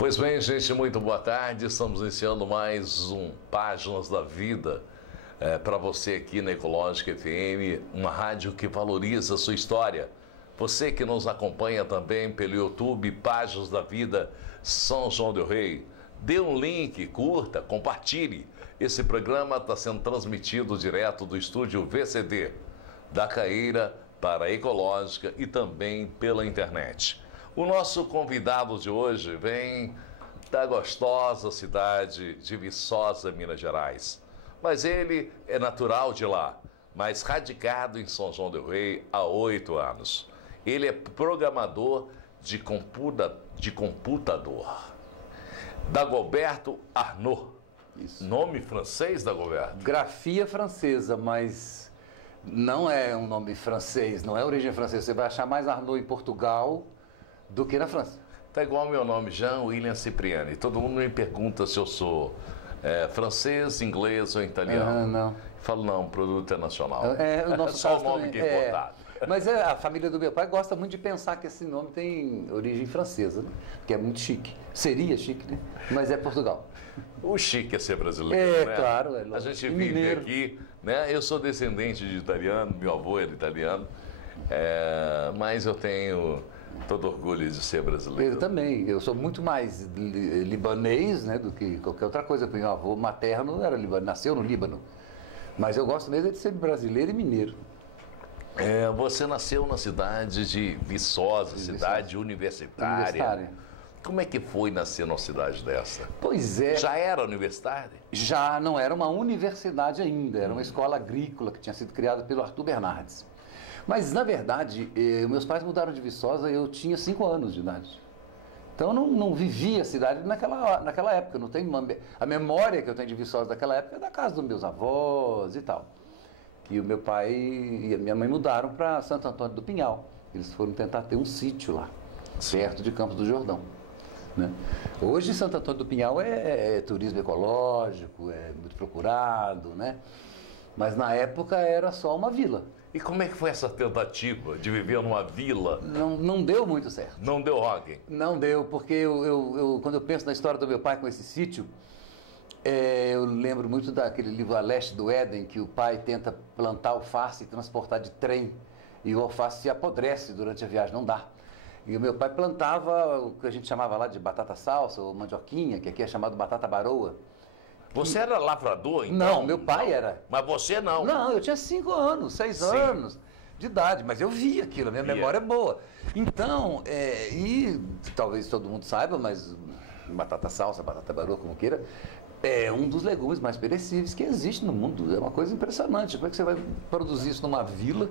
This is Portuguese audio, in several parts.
Pois bem, gente, muito boa tarde. Estamos iniciando mais um Páginas da Vida para você aqui na Ecológica FM, uma rádio que valoriza a sua história. Você que nos acompanha também pelo YouTube, Páginas da Vida São João del Rei. Dê um link, curta, compartilhe. Esse programa está sendo transmitido direto do estúdio VCD, da Caeira para a Ecológica e também pela internet. O nosso convidado de hoje vem da gostosa cidade de Viçosa, Minas Gerais. Mas ele é natural de lá, mas radicado em São João del Rei há 8 anos. Ele é programador de computador. Dagoberto Arnaud. Isso. Nome francês, Dagoberto? Grafia francesa, mas não é um nome francês, não é origem francesa. Você vai achar mais Arnaud em Portugal do que na França. Tá igual ao meu nome, Jean William Cipriani. Todo mundo me pergunta se eu sou francês, inglês ou italiano. Não. Eu falo, não, produto é nacional. O nosso só o caso nome também, que é importado. Mas a família do meu pai gosta muito de pensar que esse nome tem origem francesa, né? Que é muito chique. Seria chique, né? Mas é Portugal. O chique é ser brasileiro, né? Claro. A gente E vive mineiro. aqui, né? Eu sou descendente de italiano, meu avô era italiano, mas eu tenho todo orgulho de ser brasileiro. Eu também. Eu sou muito mais libanês, né, do que qualquer outra coisa. Porque meu avô materno era nasceu no Líbano. Mas eu gosto mesmo de ser brasileiro e mineiro. Você nasceu na cidade de Viçosa, cidade universitária. Como é que foi nascer numa cidade dessa? Pois é. Já era universitária? Já não era uma universidade ainda, era uma escola agrícola que tinha sido criada pelo Arthur Bernardes. Mas, na verdade, meus pais mudaram de Viçosa e eu tinha 5 anos de idade. Então, eu não vivia a cidade naquela época. Não tenho a memória que eu tenho de Viçosa daquela época é da casa dos meus avós e tal. Que o meu pai e a minha mãe mudaram para Santo Antônio do Pinhal. Eles foram tentar ter um sítio lá, perto de Campos do Jordão. Né? Hoje, Santo Antônio do Pinhal é turismo ecológico, é muito procurado, né? Mas na época era só uma vila. E como é que foi essa tentativa de viver numa vila? Não deu muito certo. Não deu rock? Não deu, porque quando eu penso na história do meu pai com esse sítio, eu lembro muito daquele livro A Leste do Éden, que o pai tenta plantar alface e transportar de trem, e o alface se apodrece durante a viagem, não dá. E o meu pai plantava o que a gente chamava lá de batata salsa, ou mandioquinha, que aqui é chamado batata baroa. Você era lavrador, então? Não, meu pai era. Mas você não? Não, eu tinha 5 anos, 6 anos de idade, mas eu via aquilo, a minha memória é boa. Então, e talvez todo mundo saiba, mas batata salsa, batata baroa, como queira, é um dos legumes mais perecíveis que existe no mundo. É uma coisa impressionante. Como é que você vai produzir isso numa vila,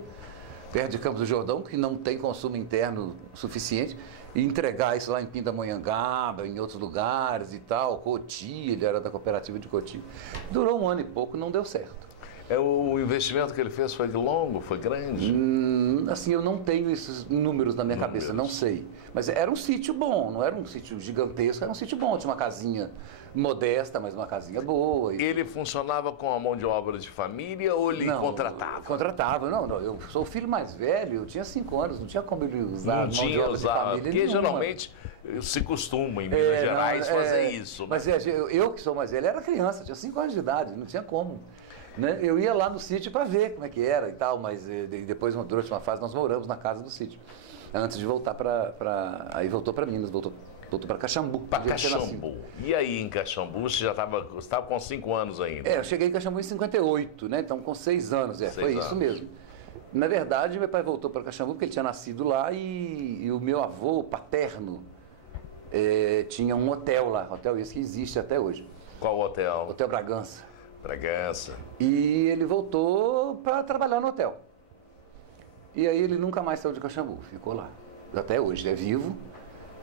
perto de Campos do Jordão, que não tem consumo interno suficiente, e entregar isso lá em Pindamonhangaba, em outros lugares e tal, Cotia, ele era da cooperativa de Cotia. Durou 1 ano e pouco, não deu certo. O investimento que ele fez foi longo, foi grande? Assim, eu não tenho esses números na minha cabeça, não sei. Mas era um sítio bom, não era um sítio gigantesco, era um sítio bom, tinha uma casinha modesta, mas uma casinha boa. Ele funcionava com a mão de obra de família ou ele contratava? Contratava, não, eu sou o filho mais velho, eu tinha 5 anos, não tinha como ele usar mão de obra de família. Porque nenhuma. Geralmente se costuma em Minas Gerais fazer isso. Mas eu que sou mais velho, era criança, tinha 5 anos de idade, não tinha como. Né? Eu ia lá no sítio para ver como é que era e tal, mas depois, durante uma fase, nós moramos na casa do sítio. Antes de voltar aí voltou para Minas, voltou para Caxambu. Para Caxambu. E aí em Caxambu, você já estava com 5 anos ainda? Eu cheguei em Caxambu em 58, né? Então com 6 anos, foi isso mesmo. Na verdade, meu pai voltou para Caxambu porque ele tinha nascido lá e o meu avô paterno tinha um hotel lá, hotel esse que existe até hoje. Qual hotel? Hotel Bragança. Bragança. E ele voltou para trabalhar no hotel. E aí ele nunca mais saiu de Caxambu, ficou lá. Até hoje, ele é vivo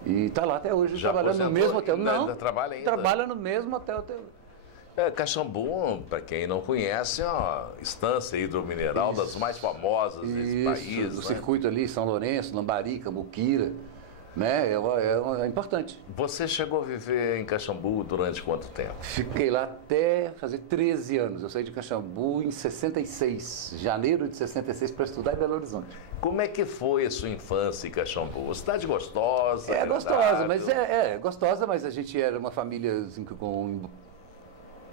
e está lá até hoje, já trabalhando no mesmo hotel. Não, trabalha ainda. Trabalha no mesmo hotel até hoje. Caxambu, para quem não conhece, é uma estância hidromineral das mais famosas desse país. O circuito ali, São Lourenço, Lambari, Cambuquira. né? É importante. Você chegou a viver em Caxambu durante quanto tempo? Fiquei lá até fazer 13 anos. Eu saí de Caxambu em 66, janeiro de 66, para estudar em Belo Horizonte. Como é que foi a sua infância em Caxambu? Cidade gostosa? É gostosa, mas agradável? gostosa, mas a gente era uma família assim, com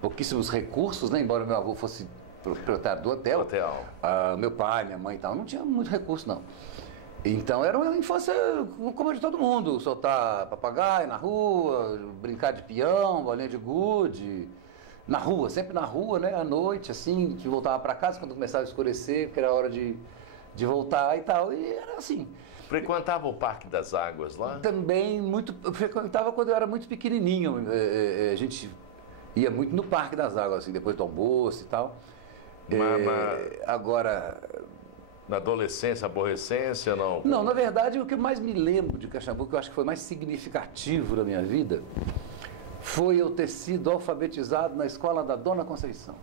pouquíssimos recursos, né? Embora meu avô fosse proprietário do hotel. Meu pai, minha mãe e tal, não tinha muito recurso, não. Então era uma infância como a de todo mundo, soltar papagaio na rua, brincar de peão, bolinha de gude, na rua, sempre na rua, né? À noite, assim, a gente voltava para casa quando começava a escurecer, porque era hora de voltar e tal, e era assim. Frequentava o Parque das Águas lá? Também muito, eu frequentava quando eu era muito pequenininho, a gente ia muito no Parque das Águas, assim, depois do almoço e tal. Agora... Na adolescência, aborrecência, não? Não, na verdade, o que eu mais me lembro de Caxambu, que eu acho que foi mais significativo da minha vida, foi eu ter sido alfabetizado na escola da Dona Conceição.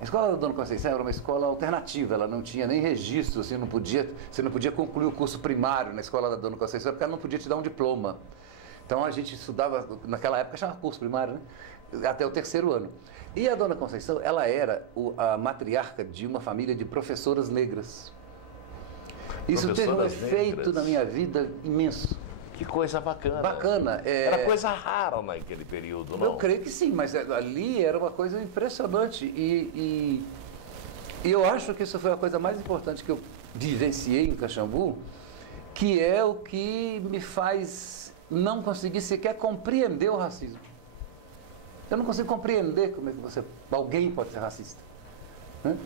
A escola da Dona Conceição era uma escola alternativa, ela não tinha nem registro, você não podia concluir o curso primário na escola da Dona Conceição, porque ela não podia te dar um diploma. Então a gente estudava, naquela época chamava curso primário, né? Até o 3º ano. E a Dona Conceição, ela era a matriarca de uma família de professoras negras. Isso teve um efeito na minha vida imenso. Que coisa bacana. Bacana. Era coisa rara naquele período, não? Eu creio que sim, mas ali era uma coisa impressionante. E eu acho que isso foi a coisa mais importante que eu vivenciei em Caxambu, que é o que me faz não conseguir sequer compreender o racismo. Eu não consigo compreender como é que alguém pode ser racista. Né?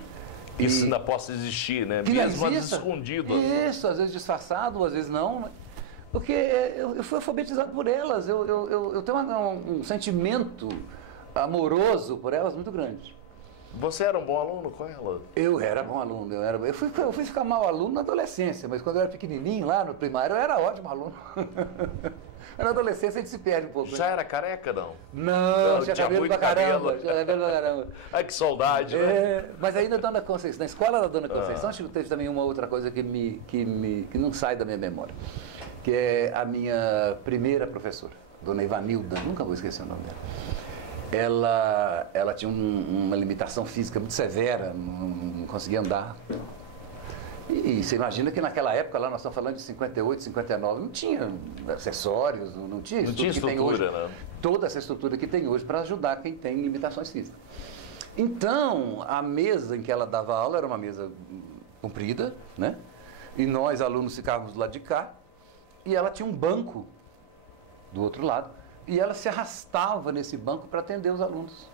Isso ainda possa existir, né? Mesmo às vezes escondido. Isso, às vezes disfarçado, às vezes não. Porque eu fui alfabetizado por elas. Eu tenho um sentimento amoroso por elas muito grande. Você era um bom aluno com ela? Eu era bom aluno. Eu fui ficar mau aluno na adolescência, mas quando eu era pequenininho, lá no primário, eu era ótimo aluno. Na adolescência a gente se perde um pouco. Já era careca, não? Não, tinha cabelo pra caramba. Tinha cabelo pra caramba. Ai, que saudade, né? Mas aí na Dona Conceição, na escola da Dona Conceição, acho que teve também uma outra coisa que não sai da minha memória, que é a minha primeira professora, Dona Ivanilda, nunca vou esquecer o nome dela. Ela tinha uma limitação física muito severa, não conseguia andar. E você imagina que naquela época, lá nós estamos falando de 58, 59, não tinha acessórios, não tinha estrutura, que tem hoje, né? Toda essa estrutura que tem hoje para ajudar quem tem limitações físicas. Então, a mesa em que ela dava aula era uma mesa comprida, né? E nós, alunos, ficávamos do lado de cá, e ela tinha um banco do outro lado, e ela se arrastava nesse banco para atender os alunos.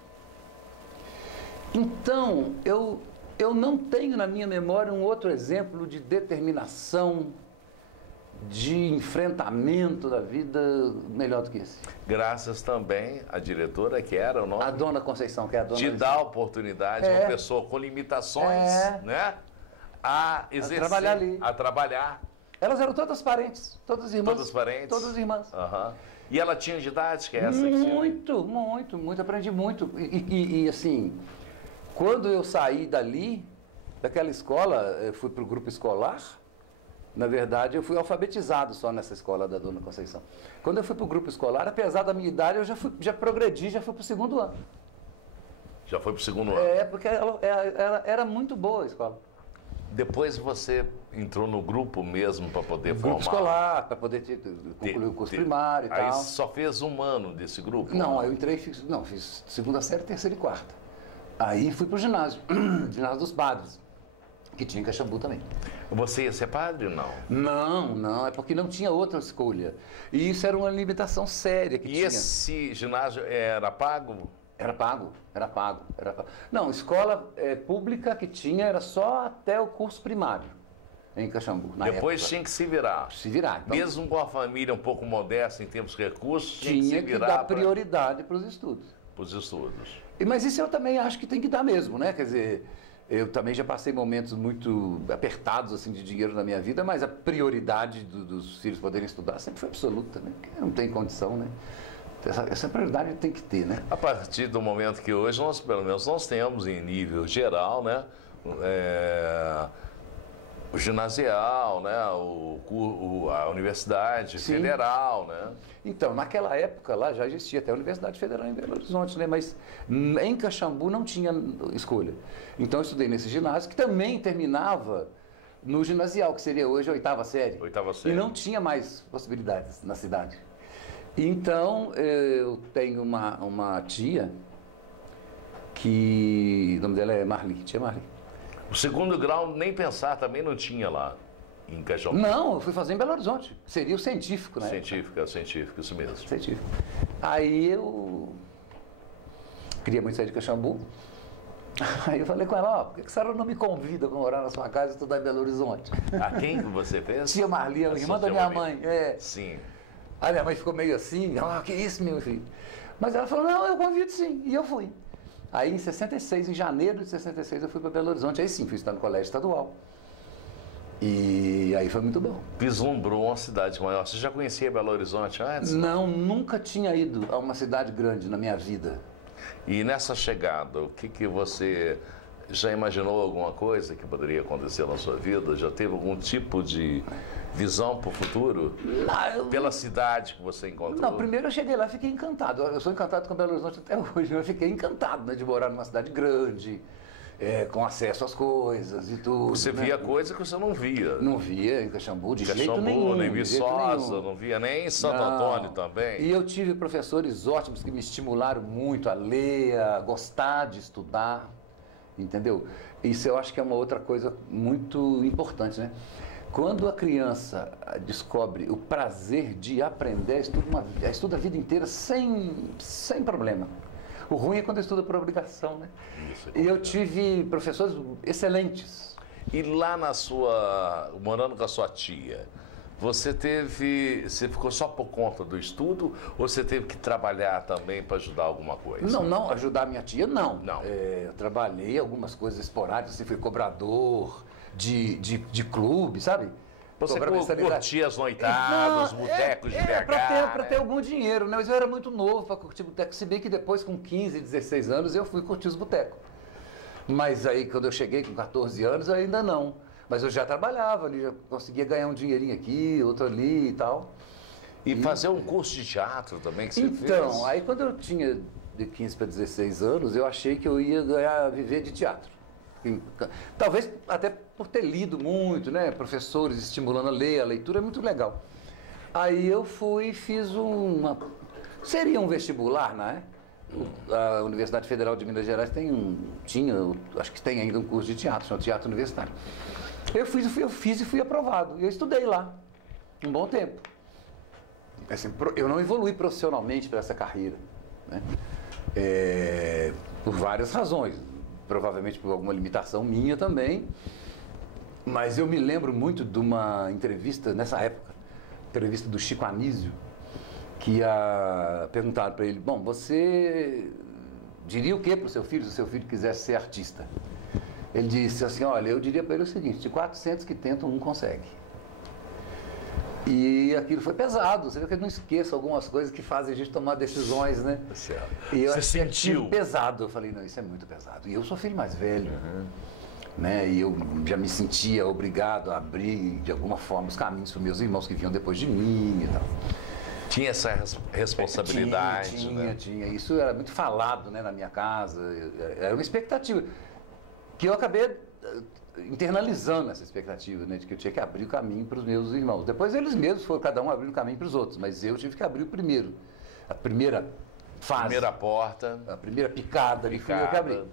Então, eu não tenho na minha memória um outro exemplo de determinação, de enfrentamento da vida melhor do que esse. Graças também à diretora, que era o nome? A Dona Conceição, que é a Dona... De dar oportunidade a uma pessoa com limitações, né? A exercer, a trabalhar. Elas eram todas parentes, todas irmãs. Todas parentes? Todas irmãs. Uhum. E ela tinha didática, essa? Muito, aprendi muito. E assim... Quando eu saí daquela escola, eu fui para o grupo escolar, na verdade eu fui alfabetizado só nessa escola da Dona Conceição. Quando eu fui para o grupo escolar, apesar da minha idade, eu já progredi, já fui para o 2º ano. Já foi para o 2º ano? Porque era muito boa a escola. Depois você entrou no grupo mesmo para poder formar? Grupo escolar, para poder concluir o curso primário e tal. Aí só fez 1 ano desse grupo? Não, eu entrei, fiz 2ª série, 3ª e 4ª. Aí fui para o ginásio, ginásio dos padres, que tinha em Caxambu também. Você ia ser padre ou não? Não, é porque não tinha outra escolha. E isso era uma limitação séria que tinha. E esse ginásio era pago? Era pago. Não, escola pública que tinha era só até o curso primário, em Caxambu. Depois tinha que se virar. Se virar. Então, mesmo com a família um pouco modesta em termos de recursos, tinha que dar prioridade para os estudos. Para os estudos. Mas isso eu também acho que tem que dar mesmo, né? Quer dizer, eu também já passei momentos muito apertados assim, de dinheiro na minha vida, mas a prioridade dos filhos poderem estudar sempre foi absoluta, né? Porque não tem condição, né? Essa prioridade tem que ter, né? A partir do momento que hoje, pelo menos, nós temos em nível geral, né? O ginasial, né? A Universidade Sim. Federal, né? Então, naquela época lá já existia até a Universidade Federal em Belo Horizonte, né? Mas em Caxambu não tinha escolha. Então eu estudei nesse ginásio, que também terminava no ginasial, que seria hoje a 8ª série. 8ª série. E não tinha mais possibilidades na cidade. Então eu tenho uma tia, que o nome dela é Marli, tia Marli. O segundo grau, nem pensar, também não tinha lá em Caxambu. Não, eu fui fazer em Belo Horizonte. Seria o científico, né? Científico, isso mesmo. Científico. Aí eu queria muito sair de Caxambu. Aí eu falei com ela, por que a senhora não me convida para morar na sua casa e estudar em Belo Horizonte? A quem que você fez? Tia Marli, a irmã da minha mãe. Sim. Aí minha mãe ficou meio assim, que isso, meu filho? Mas ela falou, não, eu convido sim. E eu fui. Aí em 66, em janeiro de 66, eu fui para Belo Horizonte. Aí sim, fui estudar no colégio estadual. E aí foi muito bom. Vislumbrou uma cidade maior. Você já conhecia Belo Horizonte antes? Não, nunca tinha ido a uma cidade grande na minha vida. E nessa chegada, o que você já imaginou alguma coisa que poderia acontecer na sua vida? Já teve algum tipo de visão para o futuro? Não, Pela cidade que você encontrou? Não, primeiro eu cheguei lá e fiquei encantado. Eu sou encantado com Belo Horizonte até hoje. Eu fiquei encantado, né, de morar numa cidade grande, com acesso às coisas e tudo. Você via coisa que você não via. Não via em Caxambu de jeito Caxambu, nenhum. nem de jeito Viçosa, nenhum. não via nem em Santo Não. Antônio também. E eu tive professores ótimos que me estimularam muito a ler, a gostar de estudar, entendeu? Isso eu acho que é uma outra coisa muito importante, né? Quando a criança descobre o prazer de aprender, estuda a vida inteira sem problema. O ruim é quando estuda por obrigação, né? Isso é E eu tive professores excelentes. E lá morando com a sua tia, você ficou só por conta do estudo ou você teve que trabalhar também para ajudar alguma coisa? Não, ajudar minha tia, não. Não. Eu trabalhei algumas coisas esporádicas, assim, fui cobrador de clube, sabe? Você Cobrar mensalidade. curtia as noitadas, os botecos de BH, para ter algum dinheiro, né? Mas eu era muito novo para curtir boteco, se bem que depois, com 15, 16 anos, eu fui curtir os botecos. Mas aí, quando eu cheguei com 14 anos, ainda não. Mas eu já trabalhava ali, já conseguia ganhar um dinheirinho aqui, outro ali e tal. E fazer um curso de teatro também que você fez? Então, aí quando eu tinha de 15 para 16 anos, eu achei que eu ia viver de teatro. Talvez até por ter lido muito, né? Professores estimulando a ler, a leitura é muito legal. Aí eu fiz seria um vestibular, né? A Universidade Federal de Minas Gerais acho que tem ainda um curso de teatro, chama Teatro Universitário. Eu fiz e fui aprovado. Eu estudei lá um bom tempo. Assim, eu não evolui profissionalmente para essa carreira, né? Por várias razões. Provavelmente por alguma limitação minha também. Mas eu me lembro muito de uma entrevista, nessa época, entrevista do Chico Anísio, que perguntaram para ele, bom, você diria o que para o seu filho, se o seu filho quisesse ser artista? Ele disse assim, olha, eu diria para ele o seguinte, de 400 que tentam, um consegue. E aquilo foi pesado, você vê que eu não esqueço algumas coisas que fazem a gente tomar decisões, né? Certo. E eu você achei sentiu? Pesado, eu falei, não, isso é muito pesado. E eu sou filho mais velho, né? E eu já me sentia obrigado a abrir, de alguma forma, os caminhos para meus irmãos que vinham depois de mim e tal. Tinha essa responsabilidade, tinha. Isso era muito falado, né, na minha casa. Era uma expectativa que eu acabei internalizando essa expectativa, né, de que eu tinha que abrir o caminho para os meus irmãos. Depois eles mesmos foram cada um abrindo o caminho para os outros, mas eu tive que abrir o primeiro. A primeira fase. Primeira porta. A primeira picada ali fui eu que abri.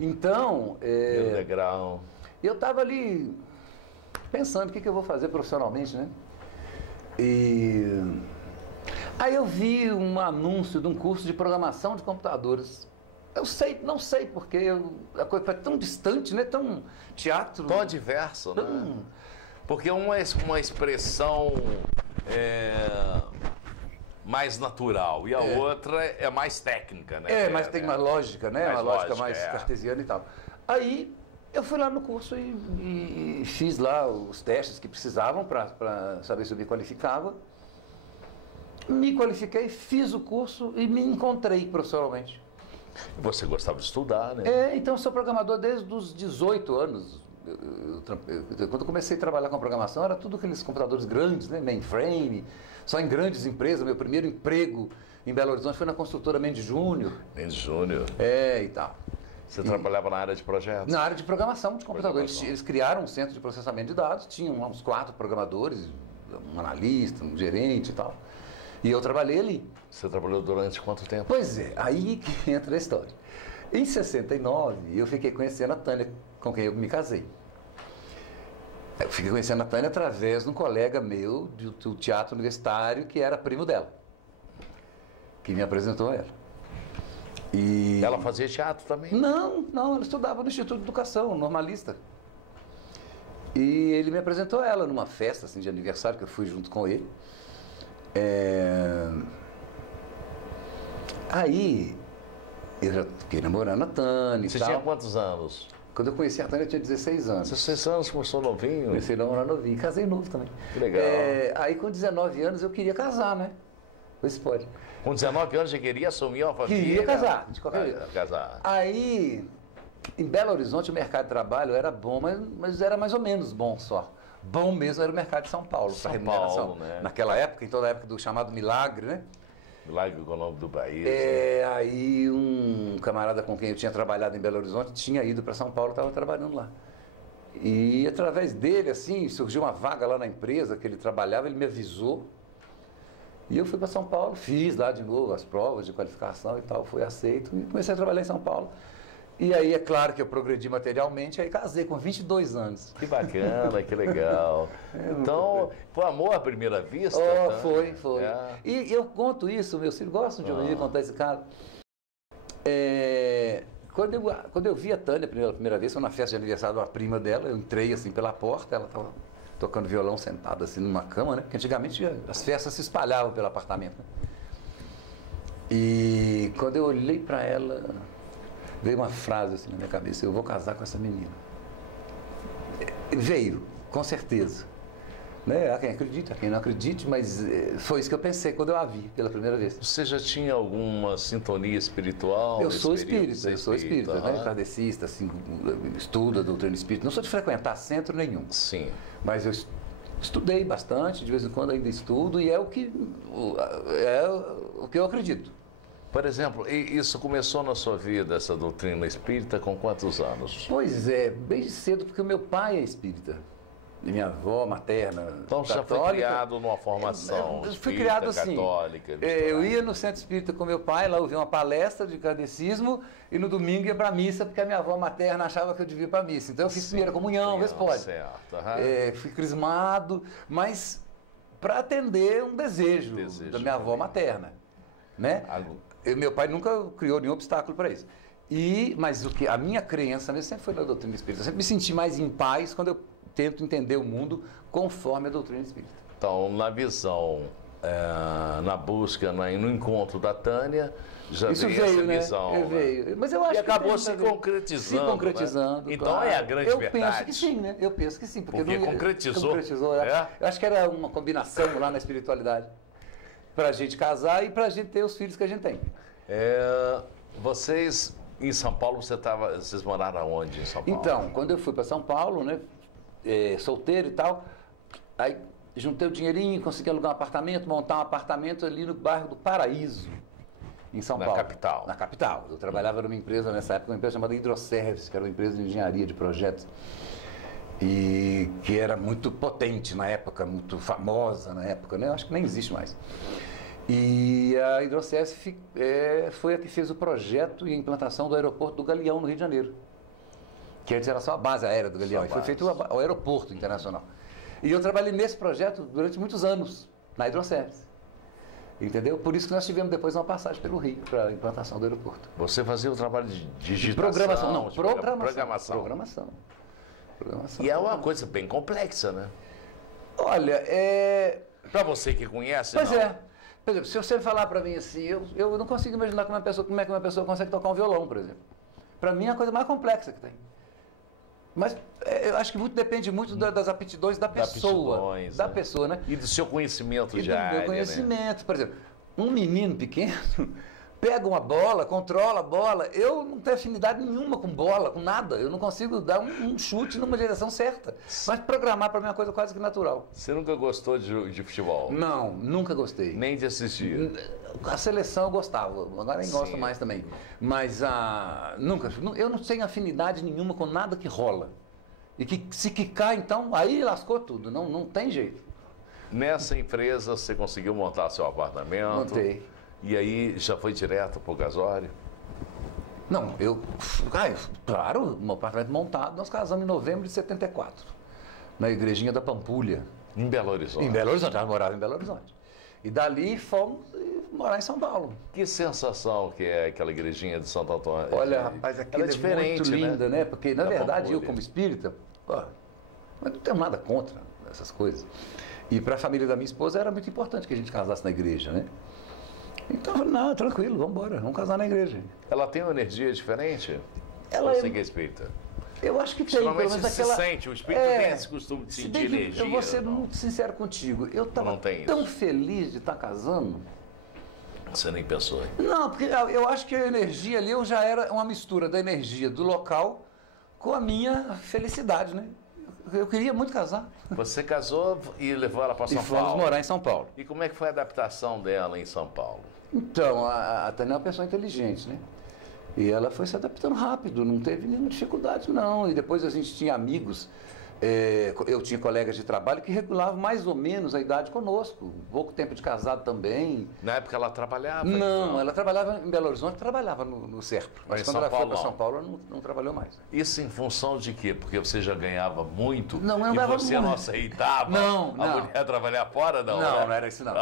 Então, Primeiro degrau. eu estava ali pensando o que eu vou fazer profissionalmente, né? E aí eu vi um anúncio de um curso de programação de computadores. Eu não sei porque a coisa foi tão distante, né? Tão teatro. Tão adverso, né? Porque uma é uma expressão mais natural e a outra é mais técnica, né? Mas tem uma lógica, né? Uma lógica mais cartesiana e tal. Aí eu fui lá no curso e fiz lá os testes que precisavam para saber se eu me qualificava. Me qualifiquei, fiz o curso e me encontrei profissionalmente. Você gostava de estudar, né? Então eu sou programador desde os 18 anos, Quando eu comecei a trabalhar com programação, era tudo aqueles computadores grandes, né? Mainframe, só em grandes empresas. Meu primeiro emprego em Belo Horizonte foi na construtora Mendes Júnior. Mendes Júnior. E tal. Você trabalhava na área de projetos? Na área de programação de computadores. Eles criaram um centro de processamento de dados, tinham lá uns 4 programadores, um analista, um gerente e tal. E eu trabalhei ali. Você trabalhou durante quanto tempo? Pois é, aí que entra a história. Em 69, eu fiquei conhecendo a Tânia, com quem eu me casei. Eu fiquei conhecendo a Tânia através de um colega meu do teatro universitário, que era primo dela, que me apresentou a ela. E... Ela fazia teatro também? Não, ela estudava no Instituto de Educação, normalista. E ele me apresentou a ela numa festa assim, de aniversário, que eu fui junto com ele. Aí, eu já fiquei namorando a Tânia. Você tinha quantos anos? Quando eu conheci a Tânia, eu tinha 16 anos. 16 anos, começou novinho? Comecei a namorar novinho, casei novo também. Que legal. Aí, com 19 anos, eu queria casar, né? Isso pode. Com 19 anos, você queria assumir uma família? Queria casar, de qualquer jeito. Casar. Aí, em Belo Horizonte, o mercado de trabalho era bom, mas era mais ou menos bom só. Bom mesmo era o mercado de São Paulo, para remuneração. Né? Naquela época, em toda a época do chamado Milagre, né? Milagre Econômico do país. Aí um camarada com quem eu tinha trabalhado em Belo Horizonte tinha ido para São Paulo, estava trabalhando lá. E através dele, assim, surgiu uma vaga lá na empresa que ele trabalhava, ele me avisou. E eu fui para São Paulo, fiz lá de novo as provas de qualificação e tal, fui aceito e comecei a trabalhar em São Paulo. E aí, é claro que eu progredi materialmente, aí casei com 22 anos. Que bacana, que legal. Então, foi amor à primeira vista? Foi. E eu conto isso, meus filhos gostam de ouvir contar esse caso. Quando eu vi a Tânia pela primeira vez, foi na festa de aniversário de uma prima dela, eu entrei assim pela porta, ela estava tocando violão sentada assim numa cama, né? Porque antigamente as festas se espalhavam pelo apartamento. Né? E quando eu olhei para ela, veio uma frase assim na minha cabeça: eu vou casar com essa menina. Veio, com certeza. Né? Há quem acredita, há quem não acredite, mas foi isso que eu pensei quando eu a vi pela primeira vez. Você já tinha alguma sintonia espiritual? Eu sou espírita, né? Kardecista, assim, estudo a doutrina espírita. Não sou de frequentar centro nenhum. Sim. Mas eu estudei bastante, de vez em quando ainda estudo, e é o que eu acredito. Por exemplo, isso começou na sua vida, essa doutrina espírita, com quantos anos? Pois é, bem cedo, porque o meu pai é espírita. E minha avó materna então católica. Então você foi criado numa formação eu fui criado assim, católica? Eu ia no centro espírita com meu pai, lá ouvia uma palestra de kardecismo e no domingo ia para a missa, porque a minha avó materna achava que eu devia ir para a missa. Então eu fiz primeira comunhão, vê se pode. Certo. Fui crismado, mas para atender um desejo da minha avó materna. Né? Meu pai nunca criou nenhum obstáculo para isso. Mas a minha crença mesmo sempre foi na doutrina espírita. Eu sempre me senti mais em paz quando eu tento entender o mundo conforme a doutrina espírita. Então, na visão, na busca, no encontro da Tânia, já isso veio essa visão. Né? Veio. Mas eu acho e acabou se concretizando. Se concretizando. Né? Então é a grande verdade. Eu penso que sim, né? Eu penso que sim. Porque concretizou. Eu acho que era uma combinação lá na espiritualidade. Para a gente casar e para a gente ter os filhos que a gente tem. Vocês, em São Paulo, vocês moraram onde em São Paulo? Então, quando eu fui para São Paulo, né? Solteiro e tal, aí juntei o dinheirinho, consegui alugar um apartamento, montar um apartamento ali no bairro do Paraíso, em São Paulo. Na capital? Na capital. Eu trabalhava numa empresa nessa época, uma empresa chamada Hidroservice, que era uma empresa de engenharia de projetos, e que era muito potente na época, muito famosa na época, né? Eu acho que nem existe mais. E a Hidroservice foi a que fez o projeto e a implantação do aeroporto do Galeão, no Rio de Janeiro. Que antes era só a base aérea do Galeão, e foi feito o aeroporto internacional. E eu trabalhei nesse projeto durante muitos anos, na Hidroservice. Entendeu? Por isso que nós tivemos depois uma passagem pelo Rio, para a implantação do aeroporto. Você fazia o trabalho de digitação? Programação, não, programação. E é uma coisa bem complexa, né? Olha, Para você que conhece, pois não. Por exemplo, se você falar para mim assim, eu não consigo imaginar como é que uma pessoa consegue tocar um violão, por exemplo. Para mim é a coisa mais complexa que tem. Mas eu acho que depende muito das aptidões da pessoa. Da pessoa, né? E do seu conhecimento de área. E do meu conhecimento. Né? Por exemplo, um menino pequeno pega uma bola, controla a bola. Eu não tenho afinidade nenhuma com bola, com nada. Eu não consigo dar um chute numa direção certa. Mas programar para mim é uma coisa quase que natural. Você nunca gostou de futebol? Não, nunca gostei. Nem de assistir? A seleção eu gostava, agora nem gosto mais também. Mas nunca, eu não tenho afinidade nenhuma com nada que rola. E que se quicar, então, aí lascou tudo, não tem jeito. Nessa empresa você conseguiu montar seu apartamento? Montei. E aí já foi direto para o casório? Não, claro, um apartamento montado, nós casamos em novembro de 74, na igrejinha da Pampulha. Em Belo Horizonte? Em Belo Horizonte, ela morava em Belo Horizonte. E dali fomos morar em São Paulo. Que sensação que é aquela igrejinha de Santo Antônio? Olha, rapaz, aquilo é diferente, muito linda, né? Porque, na verdade, Pampulha. eu como espírita, mas não tenho nada contra essas coisas. E para a família da minha esposa era muito importante que a gente casasse na igreja, né? Então, eu falei, não, tranquilo, vamos embora, vamos casar na igreja. Ela tem uma energia diferente? Ela Você que é espírita? Eu acho que tem, pelo menos aquela... se sente, o espírito tem esse costume de sentir energia. Eu vou ser muito sincero contigo, eu estava tão feliz de estar casando. Você nem pensou? Não, porque eu acho que a energia ali eu já era uma mistura da energia do local com a minha felicidade, né? Eu queria muito casar. Você casou e levou ela para São Paulo? E fomos morar em São Paulo. E como é que foi a adaptação dela em São Paulo? Então, a Tânia é uma pessoa inteligente, né? E ela foi se adaptando rápido, não teve nenhuma dificuldade, não. E depois a gente tinha amigos, eu tinha colegas de trabalho que regulavam mais ou menos a idade conosco. Pouco tempo de casado também. Na época ela trabalhava? Não, ela trabalhava em Belo Horizonte, trabalhava no Serpro. Mas quando ela foi para São Paulo, ela não trabalhou mais. Isso em função de quê? Porque você já ganhava muito? Não, eu ganhava muito. E você não aceitava a mulher trabalhar fora, não? Não, não era isso, não.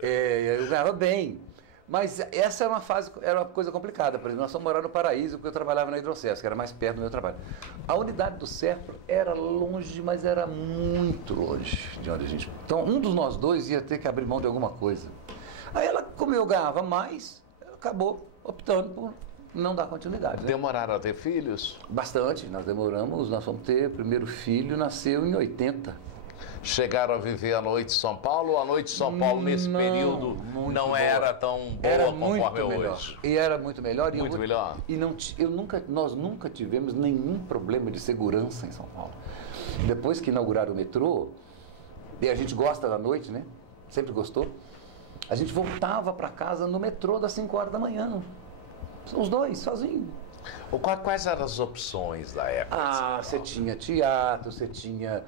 Eu ganhava bem. Mas essa era uma fase, era uma coisa complicada. Por exemplo, nós fomos morar no Paraíso, porque eu trabalhava na Hidrocesp, que era mais perto do meu trabalho. A unidade do Serpro era longe, mas era muito longe de onde a gente... Então, um dos nós dois ia ter que abrir mão de alguma coisa. Aí ela, como eu ganhava mais, acabou optando por não dar continuidade. Né? Demoraram a ter filhos? Bastante. Nós demoramos, nós fomos ter o primeiro filho, nasceu em 80. Chegaram a viver a noite em São Paulo? A noite em São Paulo, nesse período, não era tão boa conforme é hoje? E era muito melhor. Muito melhor? E nós nunca tivemos nenhum problema de segurança em São Paulo. Depois que inauguraram o metrô, e a gente gosta da noite, né? Sempre gostou. A gente voltava para casa no metrô das 5 horas da manhã. Os dois, sozinhos. Quais eram as opções da época? Você tinha teatro, você tinha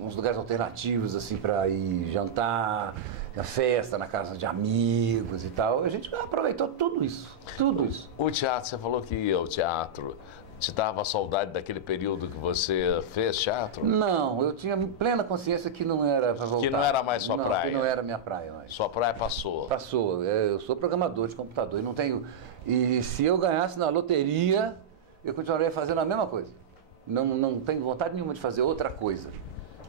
uns lugares alternativos assim para ir jantar, na festa, na casa de amigos e tal. A gente aproveitou tudo isso, tudo isso. O teatro, você falou que ia ao teatro. Te dava saudade daquele período que você fez teatro? Não, eu tinha plena consciência que não era para voltar. Que não era mais sua praia? Que não era minha praia mais. Sua praia passou? Passou. Eu sou programador de computador e não tenho... E se eu ganhasse na loteria, eu continuaria fazendo a mesma coisa. Não tenho vontade nenhuma de fazer outra coisa,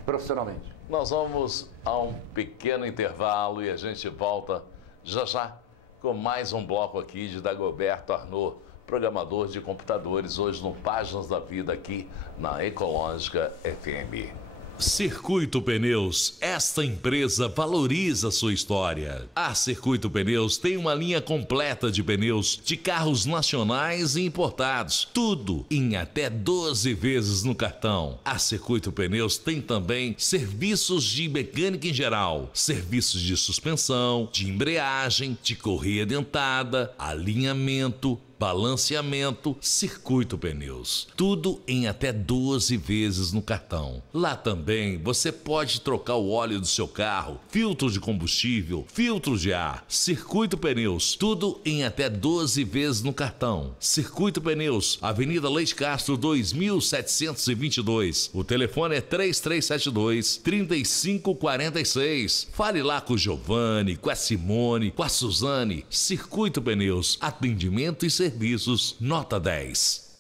profissionalmente. Nós vamos a um pequeno intervalo e a gente volta já com mais um bloco aqui de Dagoberto Arnaud, programador de computadores, hoje no Páginas da Vida aqui na Ecológica FM. Circuito Pneus, esta empresa valoriza sua história. A Circuito Pneus tem uma linha completa de pneus de carros nacionais e importados, tudo em até 12 vezes no cartão. A Circuito Pneus tem também serviços de mecânica em geral, serviços de suspensão, de embreagem, de correia dentada, alinhamento, balanceamento, Circuito Pneus. Tudo em até 12 vezes no cartão. Lá também você pode trocar o óleo do seu carro, filtro de combustível, filtro de ar. Circuito Pneus. Tudo em até 12 vezes no cartão. Circuito Pneus, Avenida Leite Castro 2722. O telefone é 3372-3546. Fale lá com o Giovanni, com a Simone, com a Suzane. Circuito Pneus. Atendimento e serviços nota 10.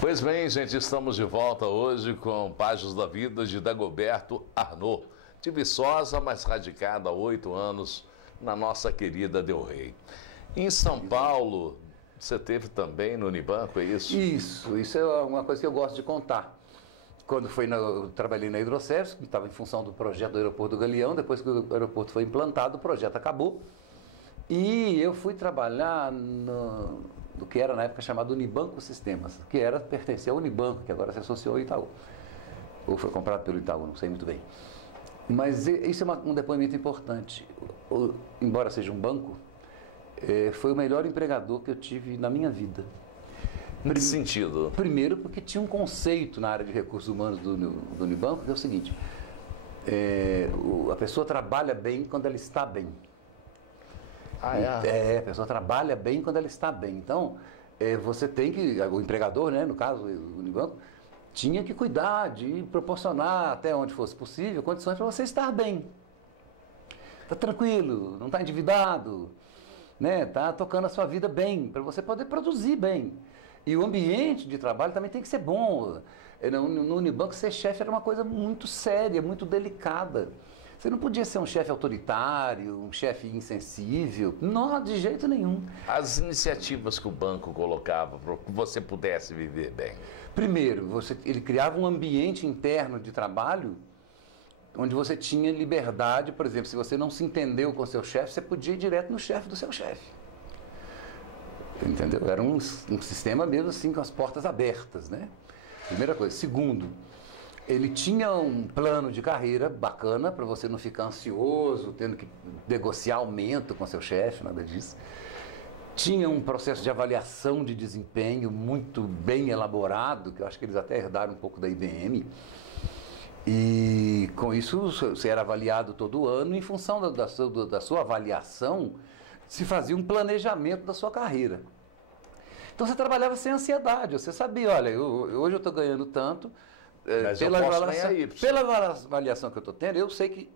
Pois bem, gente, estamos de volta hoje com Páginas da Vida de Dagoberto Arnaud, de Viçosa, mas radicada há 8 anos na nossa querida Del Rey. Em São Paulo, você teve também no Unibanco, é isso? Isso é uma coisa que eu gosto de contar. Quando eu trabalhei na Hidrocesp, estava em função do projeto do aeroporto do Galeão, depois que o aeroporto foi implantado, o projeto acabou. E eu fui trabalhar no que era na época chamado Unibanco Sistemas, que pertencia ao Unibanco, que agora se associou ao Itaú. Ou foi comprado pelo Itaú, não sei muito bem. Mas isso é um depoimento importante. Embora seja um banco, foi o melhor empregador que eu tive na minha vida. Em que sentido? Primeiro, porque tinha um conceito na área de recursos humanos do Unibanco, que é o seguinte: a pessoa trabalha bem quando ela está bem. A pessoa trabalha bem quando ela está bem. Então, você tem que, o empregador, né, no caso, o Unibanco, tinha que cuidar de proporcionar, até onde fosse possível, condições para você estar bem. Está tranquilo, não está endividado, né? Está tocando a sua vida bem, para você poder produzir bem. E o ambiente de trabalho também tem que ser bom. No Unibanco, ser chefe era uma coisa muito séria, muito delicada. Você não podia ser um chefe autoritário, um chefe insensível, não, de jeito nenhum. As iniciativas que o banco colocava para que você pudesse viver bem? Primeiro, ele criava um ambiente interno de trabalho onde você tinha liberdade. Por exemplo, se você não se entendeu com o seu chefe, você podia ir direto no chefe do seu chefe. Entendeu? Era um sistema mesmo assim, com as portas abertas, né? Primeira coisa. Segundo, ele tinha um plano de carreira bacana para você não ficar ansioso, tendo que negociar aumento com seu chefe, nada disso. Tinha um processo de avaliação de desempenho muito bem elaborado, que eu acho que eles até herdaram um pouco da IBM. E com isso você era avaliado todo ano. Em função da sua avaliação, se fazia um planejamento da sua carreira. Então você trabalhava sem ansiedade, você sabia, olha, hoje eu estou ganhando tanto. Pela avaliação que eu estou tendo, eu sei que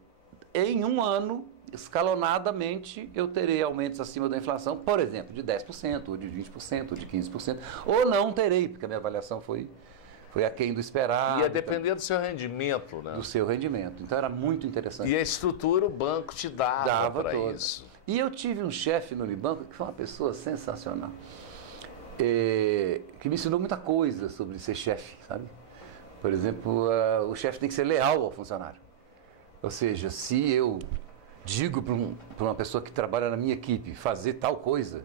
em um ano, escalonadamente, eu terei aumentos acima da inflação, por exemplo, de 10%, ou de 20%, ou de 15%, ou não terei, porque a minha avaliação foi aquém do esperado. Ia depender do seu rendimento, né? Do seu rendimento. Então era muito interessante. E a estrutura o banco te dava para isso. E eu tive um chefe no Unibanco que foi uma pessoa sensacional, que me ensinou muita coisa sobre ser chefe, sabe? Por exemplo, o chefe tem que ser leal ao funcionário. Ou seja, se eu digo para uma pessoa que trabalha na minha equipe fazer tal coisa,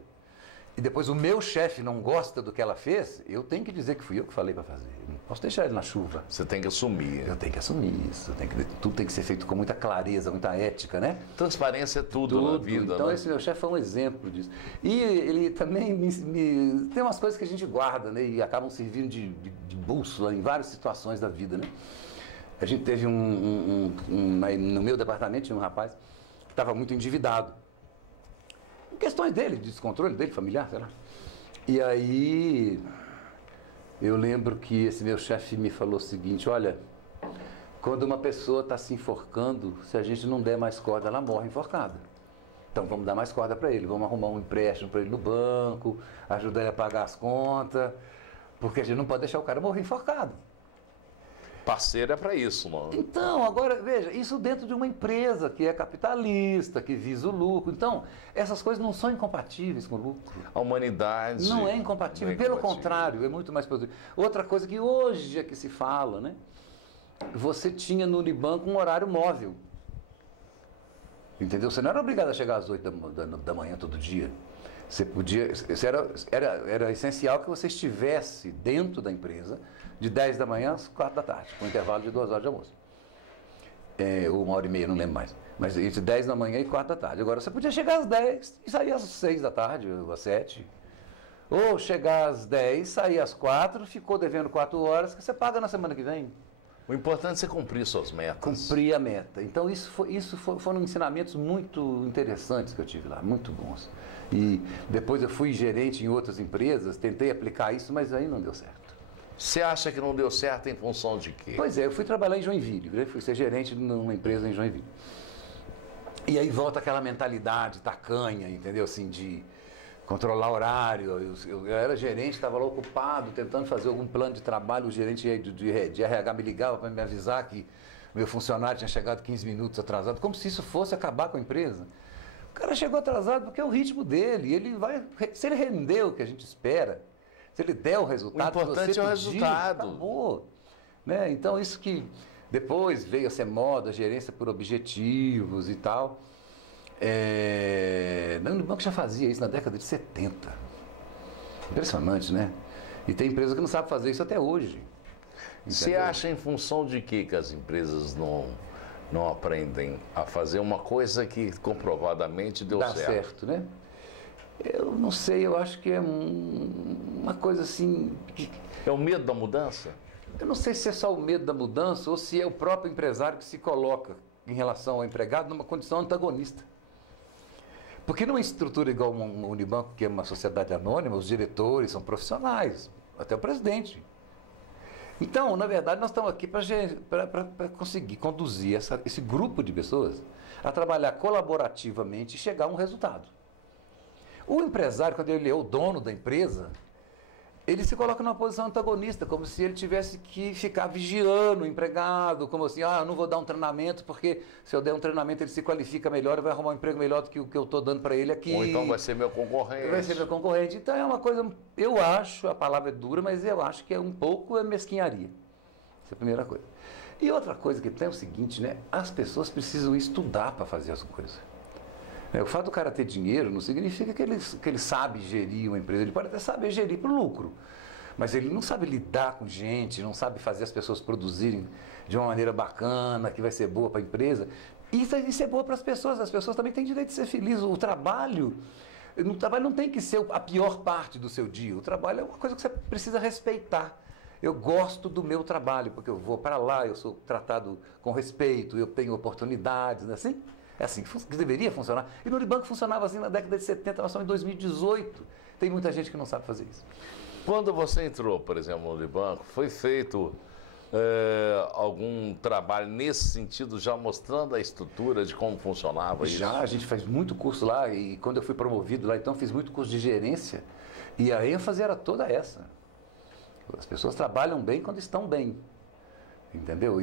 e depois o meu chefe não gosta do que ela fez, eu tenho que dizer que fui eu que falei para fazer. Eu não posso deixar ele na chuva. Você tem que assumir. Eu tenho que assumir isso. Tudo tem que ser feito com muita clareza, muita ética, né? Transparência é tudo na vida. Então, né? Esse meu chefe foi um exemplo disso. E ele também tem umas coisas que a gente guarda, né? E acabam servindo de bússola em várias situações da vida, né? A gente teve no meu departamento tinha um rapaz que estava muito endividado. Questões dele, de descontrole dele, familiar, sei lá. E aí, eu lembro que esse meu chefe me falou o seguinte: olha, quando uma pessoa está se enforcando, se a gente não der mais corda, ela morre enforcada. Então vamos dar mais corda para ele, vamos arrumar um empréstimo para ele no banco, ajudar ele a pagar as contas, porque a gente não pode deixar o cara morrer enforcado. Parceiro é para isso, mano. Então, agora, veja, isso dentro de uma empresa que é capitalista, que visa o lucro. Então, essas coisas não são incompatíveis com o lucro. A humanidade... Não é incompatível, pelo contrário, é muito mais positivo. Outra coisa que hoje é que se fala, né? Você tinha no Unibanco um horário móvel. Entendeu? Você não era obrigado a chegar às 8 da manhã todo dia. Você podia... Era essencial que você estivesse dentro da empresa de 10 da manhã às 4 da tarde, com um intervalo de 2 horas de almoço. Ou 1h30, não lembro mais. Mas entre 10 da manhã e 4 da tarde. Agora, você podia chegar às 10 e sair às 6 da tarde, ou às 7. Ou chegar às 10, sair às 4, ficou devendo 4 horas, que você paga na semana que vem. O importante é você cumprir suas metas. Cumprir a meta. Então, foram ensinamentos muito interessantes que eu tive lá, muito bons. E depois eu fui gerente em outras empresas, tentei aplicar isso, mas aí não deu certo. Você acha que não deu certo em função de quê? Pois é, eu fui trabalhar em Joinville, né? Fui ser gerente numa empresa em Joinville. E aí volta aquela mentalidade tacanha, entendeu? Assim, de controlar horário. Eu era gerente, estava lá ocupado, tentando fazer algum plano de trabalho. O gerente de RH me ligava para me avisar que meu funcionário tinha chegado 15 minutos atrasado, como se isso fosse acabar com a empresa. O cara chegou atrasado porque é o ritmo dele. Se ele render o que a gente espera, se ele der o resultado, o importante é o resultado. Acabou. Né? Então, isso que depois veio a ser moda, gerência por objetivos e tal. A Unibanco já fazia isso na década de 70. Impressionante, né? E tem empresa que não sabe fazer isso até hoje. Você acha em função de que as empresas não aprendem a fazer uma coisa que comprovadamente deu Dá certo? certo, né? Eu não sei, eu acho que é uma coisa assim... É o medo da mudança? Eu não sei se é só o medo da mudança ou se é o próprio empresário que se coloca em relação ao empregado numa condição antagonista. Porque numa estrutura igual uma Unibanco, que é uma sociedade anônima, os diretores são profissionais, até o presidente. Então, na verdade, nós estamos aqui para conseguir conduzir esse grupo de pessoas a trabalhar colaborativamente e chegar a um resultado. O empresário, quando ele é o dono da empresa, ele se coloca numa posição antagonista, como se ele tivesse que ficar vigiando o empregado, como assim, eu não vou dar um treinamento, porque se eu der um treinamento ele se qualifica melhor e vai arrumar um emprego melhor do que o que eu estou dando para ele aqui. Ou então vai ser meu concorrente. Vai ser meu concorrente. Então é uma coisa, eu acho, a palavra é dura, mas eu acho que é um pouco mesquinharia. Essa é a primeira coisa. E outra coisa que tem é o seguinte, né? As pessoas precisam estudar para fazer as coisas. O fato do cara ter dinheiro não significa que ele sabe gerir uma empresa. Ele pode até saber gerir para o lucro, mas ele não sabe lidar com gente, não sabe fazer as pessoas produzirem de uma maneira bacana, que vai ser boa para a empresa. Isso é boa para as pessoas também têm direito de ser felizes. O trabalho não tem que ser a pior parte do seu dia. O trabalho é uma coisa que você precisa respeitar. Eu gosto do meu trabalho, porque eu vou para lá, eu sou tratado com respeito, eu tenho oportunidades, não é assim? É assim que deveria funcionar. E no Unibanco funcionava assim na década de 70, nós estamos em 2018. Tem muita gente que não sabe fazer isso. Quando você entrou, por exemplo, no Unibanco, foi feito algum trabalho nesse sentido, já mostrando a estrutura de como funcionava isso? Já, a gente faz muito curso lá, e quando eu fui promovido lá, então fiz muito curso de gerência, e a ênfase era toda essa. As pessoas trabalham bem quando estão bem, entendeu?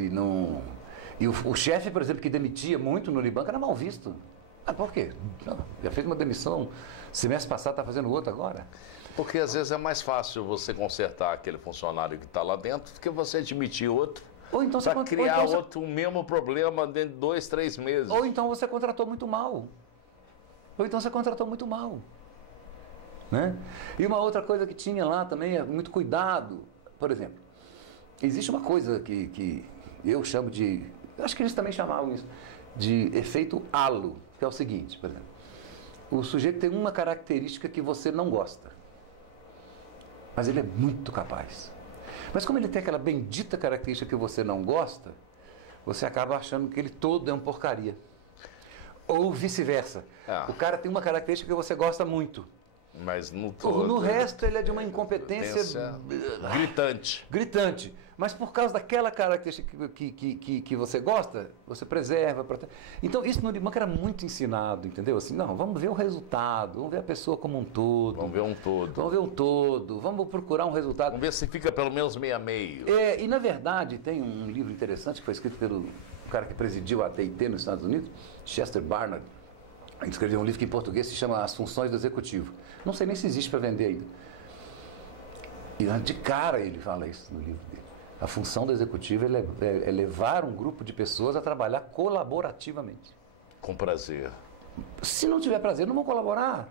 E o chefe, por exemplo, que demitia muito no Unibanco era mal visto. Por quê? Não, já fez uma demissão, semestre passado está fazendo outra agora. Porque às vezes é mais fácil você consertar aquele funcionário que está lá dentro do que você admitir outro. Ou então para criar o mesmo problema dentro de 2, 3 meses. Ou então você contratou muito mal. Né? E uma outra coisa que tinha lá também é muito cuidado. Por exemplo, existe uma coisa que eu chamo de... Acho que eles também chamavam isso de efeito halo, que é o seguinte, por exemplo. O sujeito tem uma característica que você não gosta, mas ele é muito capaz. Mas como ele tem aquela bendita característica que você não gosta, você acaba achando que ele todo é uma porcaria. Ou vice-versa. O cara tem uma característica que você gosta muito. Mas no resto ele é de uma incompetência gritante. Mas por causa daquela característica que você gosta, você preserva. Então isso no Unibanco era muito ensinado, entendeu? Assim, não, vamos ver o resultado, vamos ver a pessoa como um todo. Vamos ver um todo. Vamos procurar um resultado. Vamos ver se fica pelo menos meio a meio. E na verdade tem um livro interessante que foi escrito pelo cara que presidiu a TIT nos Estados Unidos, Chester Barnard. Ele escreveu um livro que em português se chama As Funções do Executivo. Não sei nem se existe para vender ainda. E de cara ele fala isso no livro dele. A função do executivo é levar um grupo de pessoas a trabalhar colaborativamente. Com prazer. Se não tiver prazer, não vão colaborar.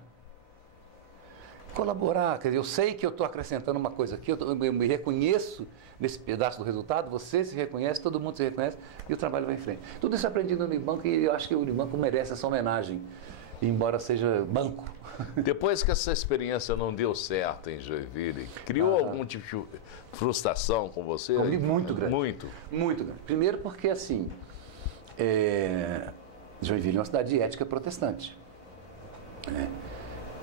Quer dizer, eu sei que eu estou acrescentando uma coisa aqui, eu me reconheço nesse pedaço do resultado, você se reconhece, todo mundo se reconhece e o trabalho vai em frente. Tudo isso eu aprendi no Unibanco e eu acho que o Unibanco merece essa homenagem, embora seja banco. Depois que essa experiência não deu certo em Joinville, criou algum tipo de frustração com você? Comigo muito grande. Muito grande. Primeiro porque, assim, Joinville é uma cidade de ética protestante. Né?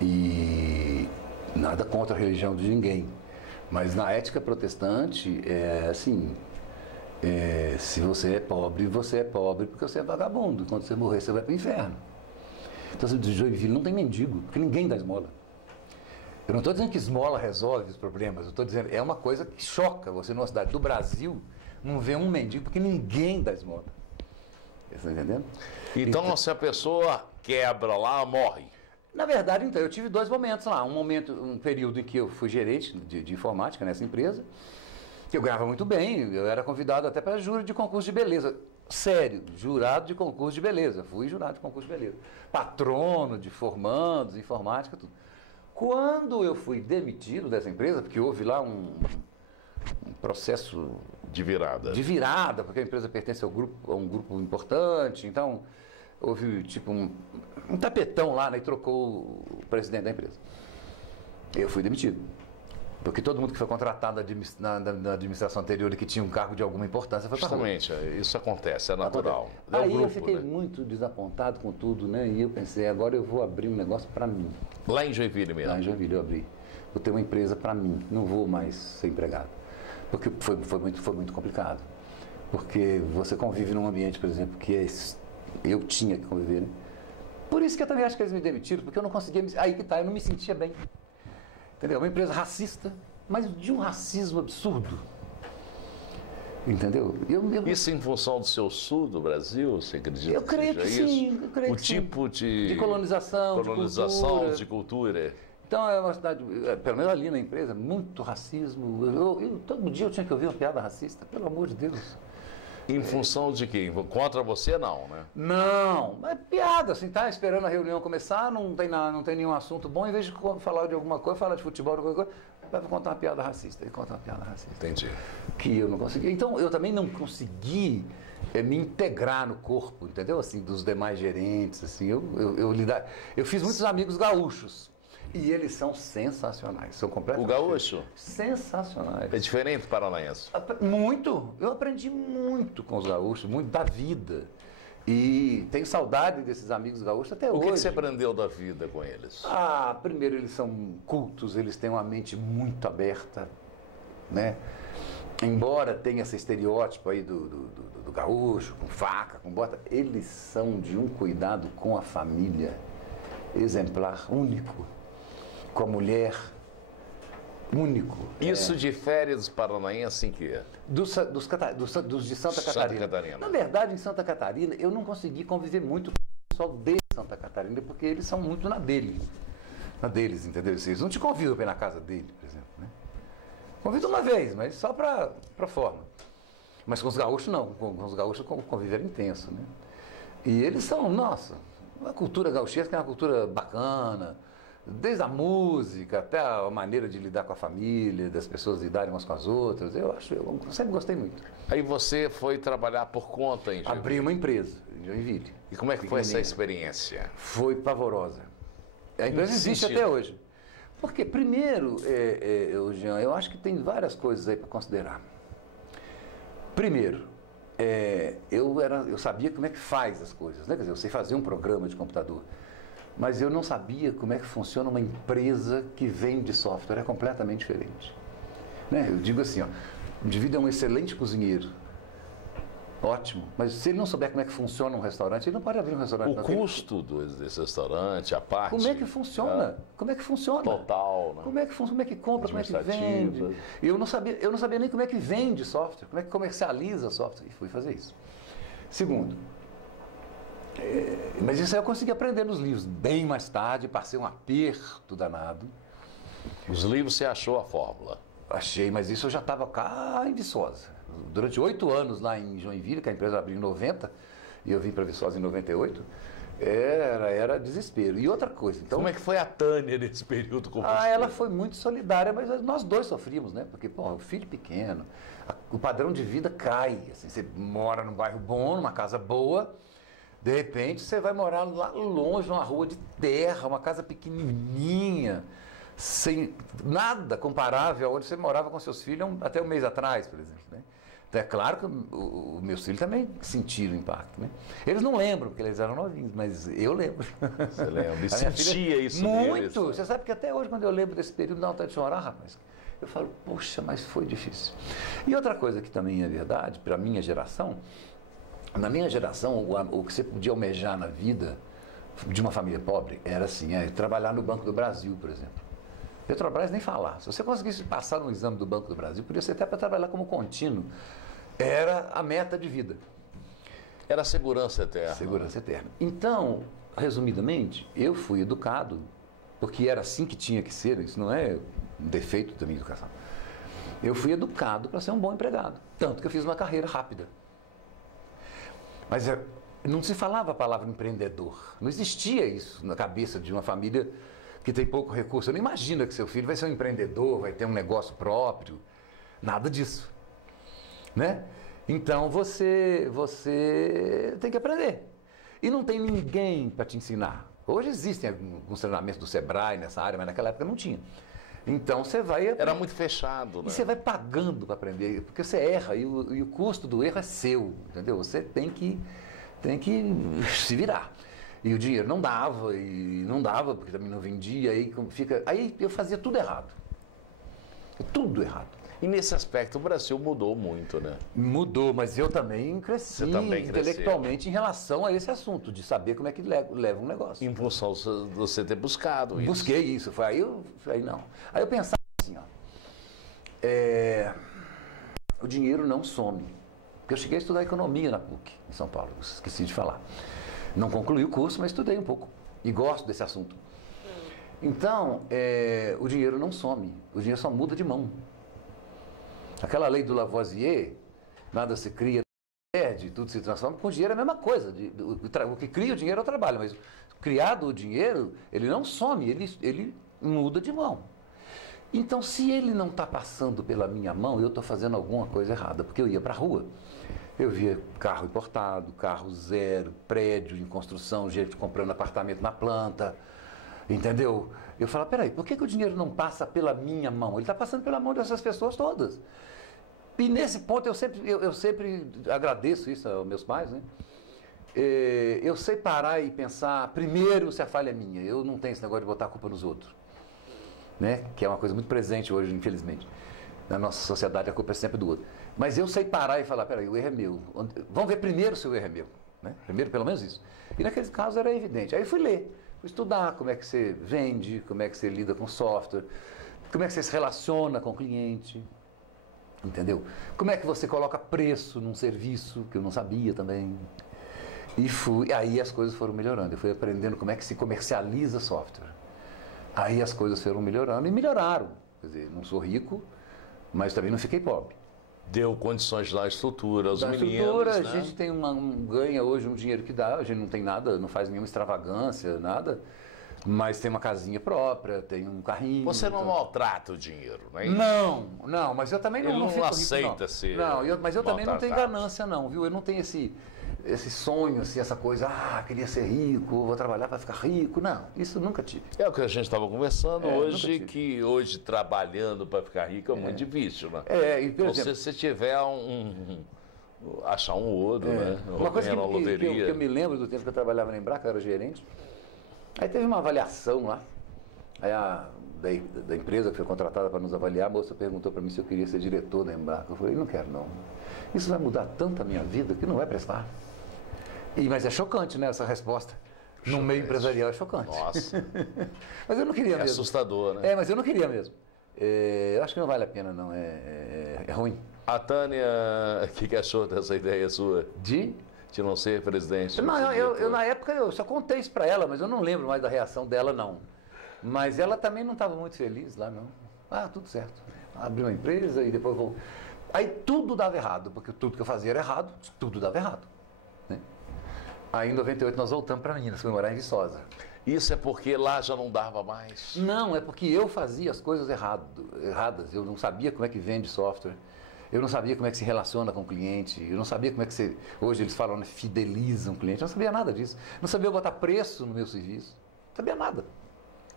E nada contra a religião de ninguém. Mas na ética protestante, se você é pobre porque você é vagabundo. Quando você morrer, você vai para o inferno. Então, de Joinville não tem mendigo, porque ninguém dá esmola. Eu não estou dizendo que esmola resolve os problemas, eu estou dizendo é uma coisa que choca você numa cidade do Brasil não ver um mendigo, porque ninguém dá esmola. Você está entendendo? Então, se a pessoa quebra lá, morre. Na verdade, então, eu tive 2 momentos lá. Um período em que eu fui gerente de informática nessa empresa, que eu ganhava muito bem, eu era convidado até para júri de concurso de beleza. sério, jurado de concurso de beleza. Fui jurado de concurso de beleza. Patrono de formandos, informática, tudo. Quando eu fui demitido dessa empresa, porque houve lá um processo de virada, porque a empresa pertence a um grupo importante, então houve tipo um tapetão lá, né, e trocou o presidente da empresa. Eu fui demitido. Porque todo mundo que foi contratado na administração anterior e que tinha um cargo de alguma importância foi para rua. Justamente, isso acontece, é natural. Aí grupo, eu fiquei muito desapontado com tudo, né? E eu pensei, agora eu vou abrir um negócio para mim. Lá em Joinville mesmo? Lá em Joinville eu abri. Vou ter uma empresa para mim, não vou mais ser empregado. Porque foi muito complicado. Porque você convive num ambiente, por exemplo, que eu tinha que conviver, né? Por isso que eu também acho que eles me demitiram, porque eu não conseguia... Aí que tá, eu não me sentia bem. Entendeu? Uma empresa racista, mas de um racismo absurdo. Entendeu? Isso em função do seu sul do Brasil, você acredita? Eu creio que sim. Eu creio o que tipo sim. De colonização, de cultura. Então é uma cidade, pelo menos ali na empresa, muito racismo. Todo dia eu tinha que ouvir uma piada racista, pelo amor de Deus. Em função de quem? Contra você, não, né? Não, é piada, assim, tá esperando a reunião começar, não tem nenhum assunto bom, em vez de falar de alguma coisa, falar de futebol, de qualquer coisa, vai contar uma piada racista. Entendi. Que eu não consegui. Então, eu também não consegui me integrar no corpo, entendeu? Assim, dos demais gerentes, assim, eu fiz muitos amigos gaúchos. E eles são sensacionais, são completamente... O gaúcho? Sensacionais. É diferente do paranaense? Muito. Eu aprendi muito com os gaúchos, muito da vida. E tenho saudade desses amigos gaúchos até hoje. O que você aprendeu da vida com eles? Primeiro, eles são cultos, eles têm uma mente muito aberta, né? Embora tenha esse estereótipo aí do gaúcho, com faca, com bota, eles são de um cuidado com a família exemplar, único. Com a mulher, único. Isso difere dos paranaenses em quê? Dos de Santa Catarina. Na verdade, em Santa Catarina, eu não consegui conviver muito com o pessoal de Santa Catarina, porque eles são muito na deles, entendeu? Eles não te convidam para ir na casa dele, por exemplo, né? Convido uma vez, mas só para forma. Mas com os gaúchos, não. Com os gaúchos, conviver intenso, né? E eles são, nossa, uma cultura gaúchesca é uma cultura bacana, desde a música até a maneira de lidar com a família, das pessoas lidarem umas com as outras. Eu sempre gostei muito. Aí você foi trabalhar por conta em Joinville? Abri uma empresa em Joinville. E como é que foi essa experiência? Foi pavorosa. A empresa existe até hoje. Porque, primeiro, Jean, eu acho que tem várias coisas aí para considerar. Primeiro, eu sabia como é que faz as coisas, né? Quer dizer, eu sei fazer um programa de computador. Mas eu não sabia como é que funciona uma empresa que vende software, é completamente diferente. Né? Eu digo assim, ó, o indivíduo é um excelente cozinheiro, ótimo, mas se ele não souber como é que funciona um restaurante, ele não pode abrir um restaurante. O custo desse restaurante, a parte... Como é que funciona? Como é que funciona? Total, né? Como é que compra, como é que vende? Eu não sabia nem como é que vende software, como é que comercializa software, e fui fazer isso. Segundo, mas isso aí eu consegui aprender nos livros. Bem mais tarde, passei um aperto danado. Os livros você achou a fórmula? Achei, mas isso eu já estava cá em Viçosa. Durante 8 anos lá em Joinville, que a empresa abriu em 90, e eu vim para Viçosa em 98, era desespero. E outra coisa... Então, como é que foi a Tânia nesse período com você? Ela foi muito solidária, mas nós dois sofríamos, né? Porque, o filho pequeno, o padrão de vida cai. Assim, você mora num bairro bom, numa casa boa... De repente, você vai morar lá longe, numa rua de terra, uma casa pequenininha, sem nada comparável a onde você morava com seus filhos até um mês atrás, por exemplo, né? Então, é claro que os meus filhos também sentiram o impacto, né? Eles não lembram, porque eles eram novinhos, mas eu lembro. Você lembra? E sentia isso muito. Neles, né? Você sabe que até hoje, quando eu lembro desse período, dá vontade de chorar, rapaz. Eu falo, poxa, mas foi difícil. E outra coisa que também é verdade, para a minha geração... Na minha geração, o que você podia almejar na vida de uma família pobre era assim, trabalhar no Banco do Brasil, por exemplo. Petrobras nem falar. Se você conseguisse passar no exame do Banco do Brasil, podia ser até para trabalhar como contínuo. Era a meta de vida. Era segurança eterna. Segurança eterna. Então, resumidamente, eu fui educado, porque era assim que tinha que ser, isso não é um defeito da minha educação. Eu fui educado para ser um bom empregado. Tanto que eu fiz uma carreira rápida. Mas não se falava a palavra empreendedor. Não existia isso na cabeça de uma família que tem pouco recurso. Você não imagina que seu filho vai ser um empreendedor, vai ter um negócio próprio. Nada disso. Né? Então você tem que aprender. E não tem ninguém para te ensinar. Hoje existem alguns treinamentos do Sebrae nessa área, mas naquela época não tinha. Então você vai... Era muito fechado, né? E você vai pagando para aprender, porque você erra e o custo do erro é seu, entendeu? Você tem que se virar. E o dinheiro não dava, porque também não vendia, aí eu fazia tudo errado. Tudo errado. E nesse aspecto o Brasil mudou muito, né? Mudou, mas eu também cresci Você também intelectualmente em relação a esse assunto, de saber como é que leva um negócio. Em função de você ter buscado isso. Busquei isso, aí eu pensava assim, ó, o dinheiro não some. Porque eu cheguei a estudar economia na PUC, em São Paulo, esqueci de falar. Não concluí o curso, mas estudei um pouco. E gosto desse assunto. Então, o dinheiro não some, o dinheiro só muda de mão. Aquela lei do Lavoisier, nada se cria, perde, tudo se transforma, com o dinheiro é a mesma coisa. O que cria o dinheiro é o trabalho, mas criado o dinheiro, ele não some, ele muda de mão. Então, se ele não está passando pela minha mão, eu estou fazendo alguma coisa errada, porque eu ia para a rua, eu via carro importado, carro zero, prédio em construção, gente comprando apartamento na planta, entendeu? Eu falava, peraí, por que o dinheiro não passa pela minha mão? Ele está passando pela mão dessas pessoas todas. E nesse ponto eu sempre agradeço isso aos meus pais, né? Eu sei parar e pensar, primeiro, se a falha é minha. Eu não tenho esse negócio de botar a culpa nos outros, né? Que é uma coisa muito presente hoje, infelizmente. Na nossa sociedade a culpa é sempre do outro. Mas eu sei parar e falar, peraí, o erro é meu. Vamos ver primeiro se o erro é meu, né? Primeiro, pelo menos isso. E naqueles casos era evidente. Aí eu fui ler, fui estudar como é que você vende, como é que você lida com software, como é que você se relaciona com o cliente. Entendeu? Como é que você coloca preço num serviço, que eu não sabia também. Aí as coisas foram melhorando. Eu fui aprendendo como é que se comercializa software. Aí as coisas foram melhorando e melhoraram. Quer dizer, não sou rico, mas também não fiquei pobre. Deu condições de dar estrutura aos meninos, estrutura, né? A gente tem ganha hoje um dinheiro que dá, a gente não tem nada, não faz nenhuma extravagância, nada. Mas tem uma casinha própria, tem um carrinho. Você não maltrata o dinheiro, não é isso? Não, mas eu também Ele não fico aceita rico, não. ser Mas eu também não tenho maltratado. ganância, não, viu? Eu não tenho esse sonho, assim, essa coisa, queria ser rico, vou trabalhar para ficar rico. Não, isso nunca tive. É o que a gente estava conversando hoje, nunca tive. que hoje trabalhando para ficar rico é muito difícil, né? E, por exemplo, Se tiver achar um ouro, né? Uma coisa ganhar uma loteria. que eu me lembro do tempo que eu trabalhava na Embraer, que eu era gerente, aí teve uma avaliação lá, aí da empresa que foi contratada para nos avaliar, a moça perguntou para mim se eu queria ser diretor da Embraer. Eu falei, não quero não. Isso vai mudar tanto a minha vida que não vai prestar. Mas é chocante, né, essa resposta. No meio empresarial é chocante. Nossa. Mas eu não queria mesmo. Assustador, né? Mas eu não queria mesmo. Eu acho que não vale a pena, não. É ruim. A Tânia, o que achou dessa ideia sua? De não ser presidente? Não, eu na época eu só contei isso para ela, mas eu não lembro mais da reação dela, não. Mas ela também não estava muito feliz lá, não. Tudo certo. Abri uma empresa e depois vou... Aí tudo dava errado, porque tudo que eu fazia era errado, tudo dava errado. Né? Aí em 98 nós voltamos para Minas, fui morar em Viçosa. Isso é porque lá já não dava mais? Não, é porque eu fazia as coisas erradas. Eu não sabia como é que vende software. Eu não sabia como é que se relaciona com o cliente. Eu não sabia como é que você... Hoje eles falam, né, fideliza um cliente. Eu não sabia nada disso. Não sabia botar preço no meu serviço. Não sabia nada.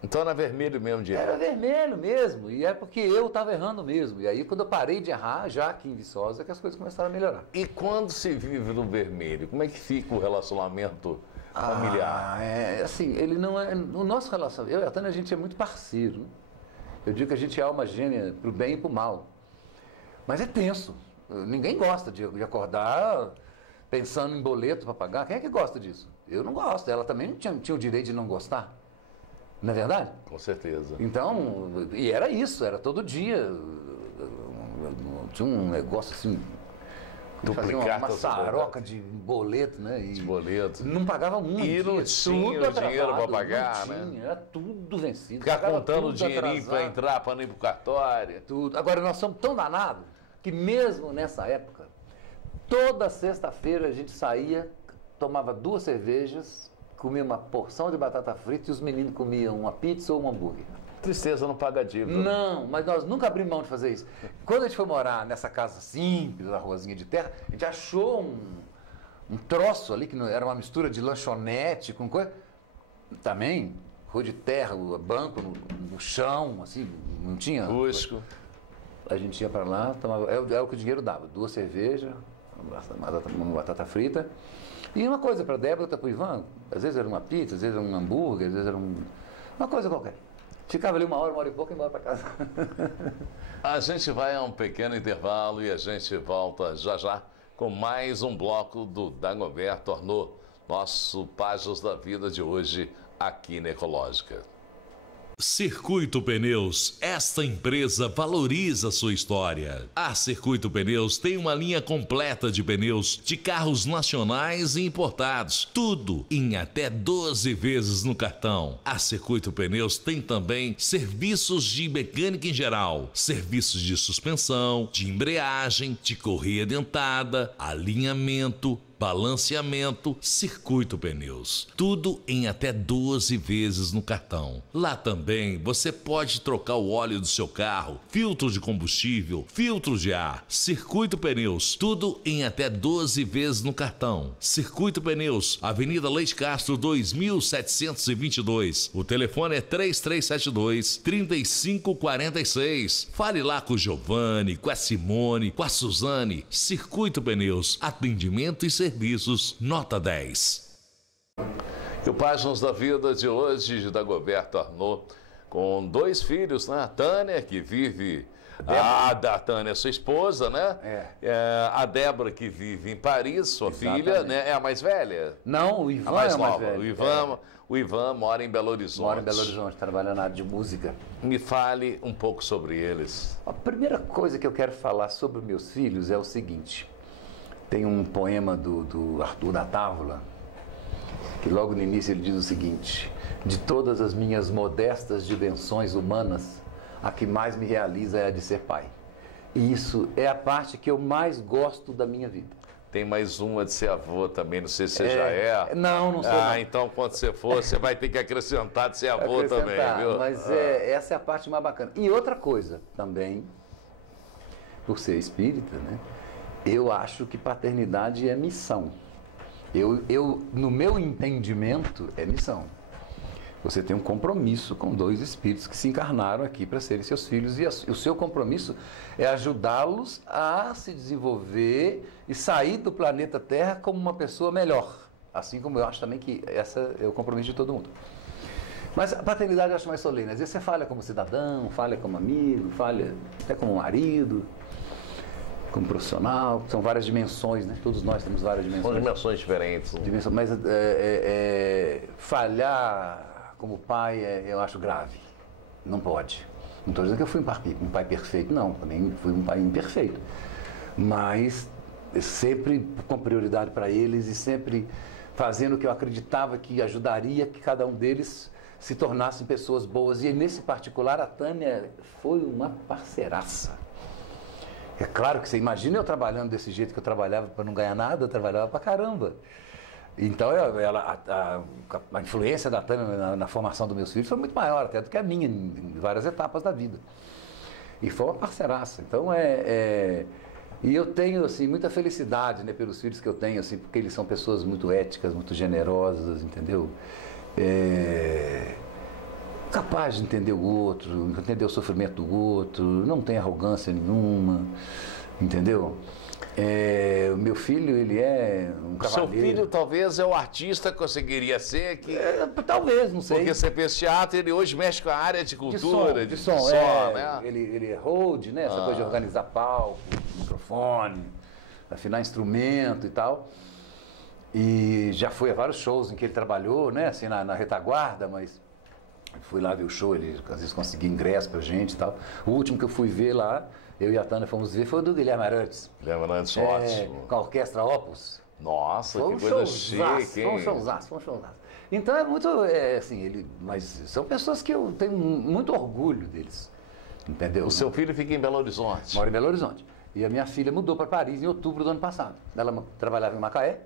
Então era vermelho mesmo direto? Era vermelho mesmo. E é porque eu estava errando mesmo. E aí quando eu parei de errar, já aqui em Viçosa, que as coisas começaram a melhorar. E quando se vive no vermelho, como é que fica o relacionamento familiar? Assim, ele não é... O nosso relacionamento... Eu e a Tânia, a gente é muito parceiro. Né? Eu digo que a gente é alma gêmea pro bem e pro mal. Mas é tenso. Ninguém gosta de acordar pensando em boleto para pagar. Quem é que gosta disso? Eu não gosto. Ela também não tinha o direito de não gostar. Não é verdade? Com certeza. Então, e era isso, era todo dia. Tinha um negócio assim, fazia uma maçaroca de boleto, né? De boleto. Não pagava muito. E não tinha o dinheiro para pagar, né? Era tudo vencido. Ficar contando o dinheirinho para entrar, para não ir para o cartório. Tudo. Agora, nós somos tão danados que mesmo nessa época, Toda sexta-feira a gente saía, tomava 2 cervejas, comia uma porção de batata frita e os meninos comiam uma pizza ou um hambúrguer. Tristeza não paga dívida. Não, mas nós nunca abrimos mão de fazer isso. Quando a gente foi morar nessa casa simples, na ruazinha de terra, a gente achou um troço ali, que era uma mistura de lanchonete com coisa. Também, rua de terra, banco no chão, assim, não tinha. Rústico. A gente ia para lá, tomava, é o que o dinheiro dava, 2 cervejas, uma batata frita. E uma coisa para Débora, outra para o Ivan, às vezes era uma pizza, às vezes era um hambúrguer, às vezes era uma coisa qualquer. Ficava ali uma hora e pouco e embora para casa. A gente vai a um pequeno intervalo e a gente volta já já com mais um bloco do Dagoberto Arnaud, nosso Páginas da Vida de hoje aqui na Ecológica. Circuito Pneus, esta empresa valoriza sua história. A Circuito Pneus tem uma linha completa de pneus de carros nacionais e importados, tudo em até 12 vezes no cartão. A Circuito Pneus tem também serviços de mecânica em geral, serviços de suspensão, de embreagem, de correia dentada, alinhamento, balanceamento. Circuito Pneus, tudo em até 12 vezes no cartão. Lá também você pode trocar o óleo do seu carro, filtro de combustível, filtro de ar. Circuito Pneus, tudo em até 12 vezes no cartão. Circuito Pneus, Avenida Leite Castro 2722. O telefone é 3372-3546. Fale lá com o Giovanni, com a Simone, com a Suzane. Circuito Pneus, atendimento e serviços nota 10. E o Páginas da Vida de hoje, de Dagoberto Arnaud, com 2 filhos, né? A Tânia, que vive... A Tânia, sua esposa, né? A Débora, que vive em Paris, sua filha, né? É a mais velha? Não, o Ivan a mais é o mais nova. velho. O Ivan mora em Belo Horizonte. Mora em Belo Horizonte, trabalha na área de música. Me fale um pouco sobre eles. A primeira coisa que eu quero falar sobre meus filhos é o seguinte. Tem um poema do Arthur da Távola, que logo no início ele diz o seguinte: de todas as minhas modestas dimensões humanas, a que mais me realiza é a de ser pai. E isso é a parte que eu mais gosto da minha vida. Tem mais uma de ser avô também, não sei se você já é. Não sou. Não. Então quando você for, você vai ter que acrescentar de ser avô também, viu? Mas essa é a parte mais bacana. E outra coisa também, por ser espírita, né? Eu acho que paternidade é missão. No meu entendimento, é missão. Você tem um compromisso com 2 espíritos que se encarnaram aqui para serem seus filhos, e o seu compromisso é ajudá-los a se desenvolver e sair do planeta Terra como uma pessoa melhor. Assim como eu acho também que esse é o compromisso de todo mundo. Mas a paternidade eu acho mais solene. Às vezes você falha como cidadão, falha como amigo, falha até como marido, como profissional. São várias dimensões, né? Todos nós temos várias dimensões. São dimensões diferentes. Mas falhar como pai eu acho grave. Não pode. Não estou dizendo que eu fui um pai perfeito, não. Também fui um pai imperfeito. Mas sempre com prioridade para eles e sempre fazendo o que eu acreditava que ajudaria que cada um deles se tornassem pessoas boas. E nesse particular, a Tânia foi uma parceiraça. É claro que você imagina eu trabalhando desse jeito que eu trabalhava para não ganhar nada, eu trabalhava para caramba. Então, a influência da Tânia na formação dos meus filhos foi muito maior até do que a minha, em várias etapas da vida. E foi uma parceiraça. Então, e eu tenho, assim, muita felicidade, né, pelos filhos que eu tenho, assim, porque eles são pessoas muito éticas, muito generosas, entendeu? Capaz de entender o outro, entender o sofrimento do outro, não tem arrogância nenhuma, entendeu? O meu filho, ele é um cavaleiro. Seu filho talvez é o artista que conseguiria ser? Talvez, não sei. Porque você fez teatro, ele hoje mexe com a área de cultura, de som, né? Ele é hold, né? Essa coisa de organizar palco, microfone, afinar instrumento e tal. E já foi a vários shows em que ele trabalhou, né? Assim, na retaguarda, mas fui lá ver o show, ele às vezes conseguia ingresso pra gente e tal. O último que eu fui ver lá, eu e a Tânia fomos ver, foi o do Guilherme Arantes. Guilherme Arantes, ótimo. Com a Orquestra Opus. Nossa, que coisa chique, hein? Foi um showzaço. Então é muito, assim, mas são pessoas que eu tenho muito orgulho deles, entendeu? O seu filho fica em Belo Horizonte. Mora em Belo Horizonte. E a minha filha mudou para Paris em outubro do ano passado. Ela trabalhava em Macaé,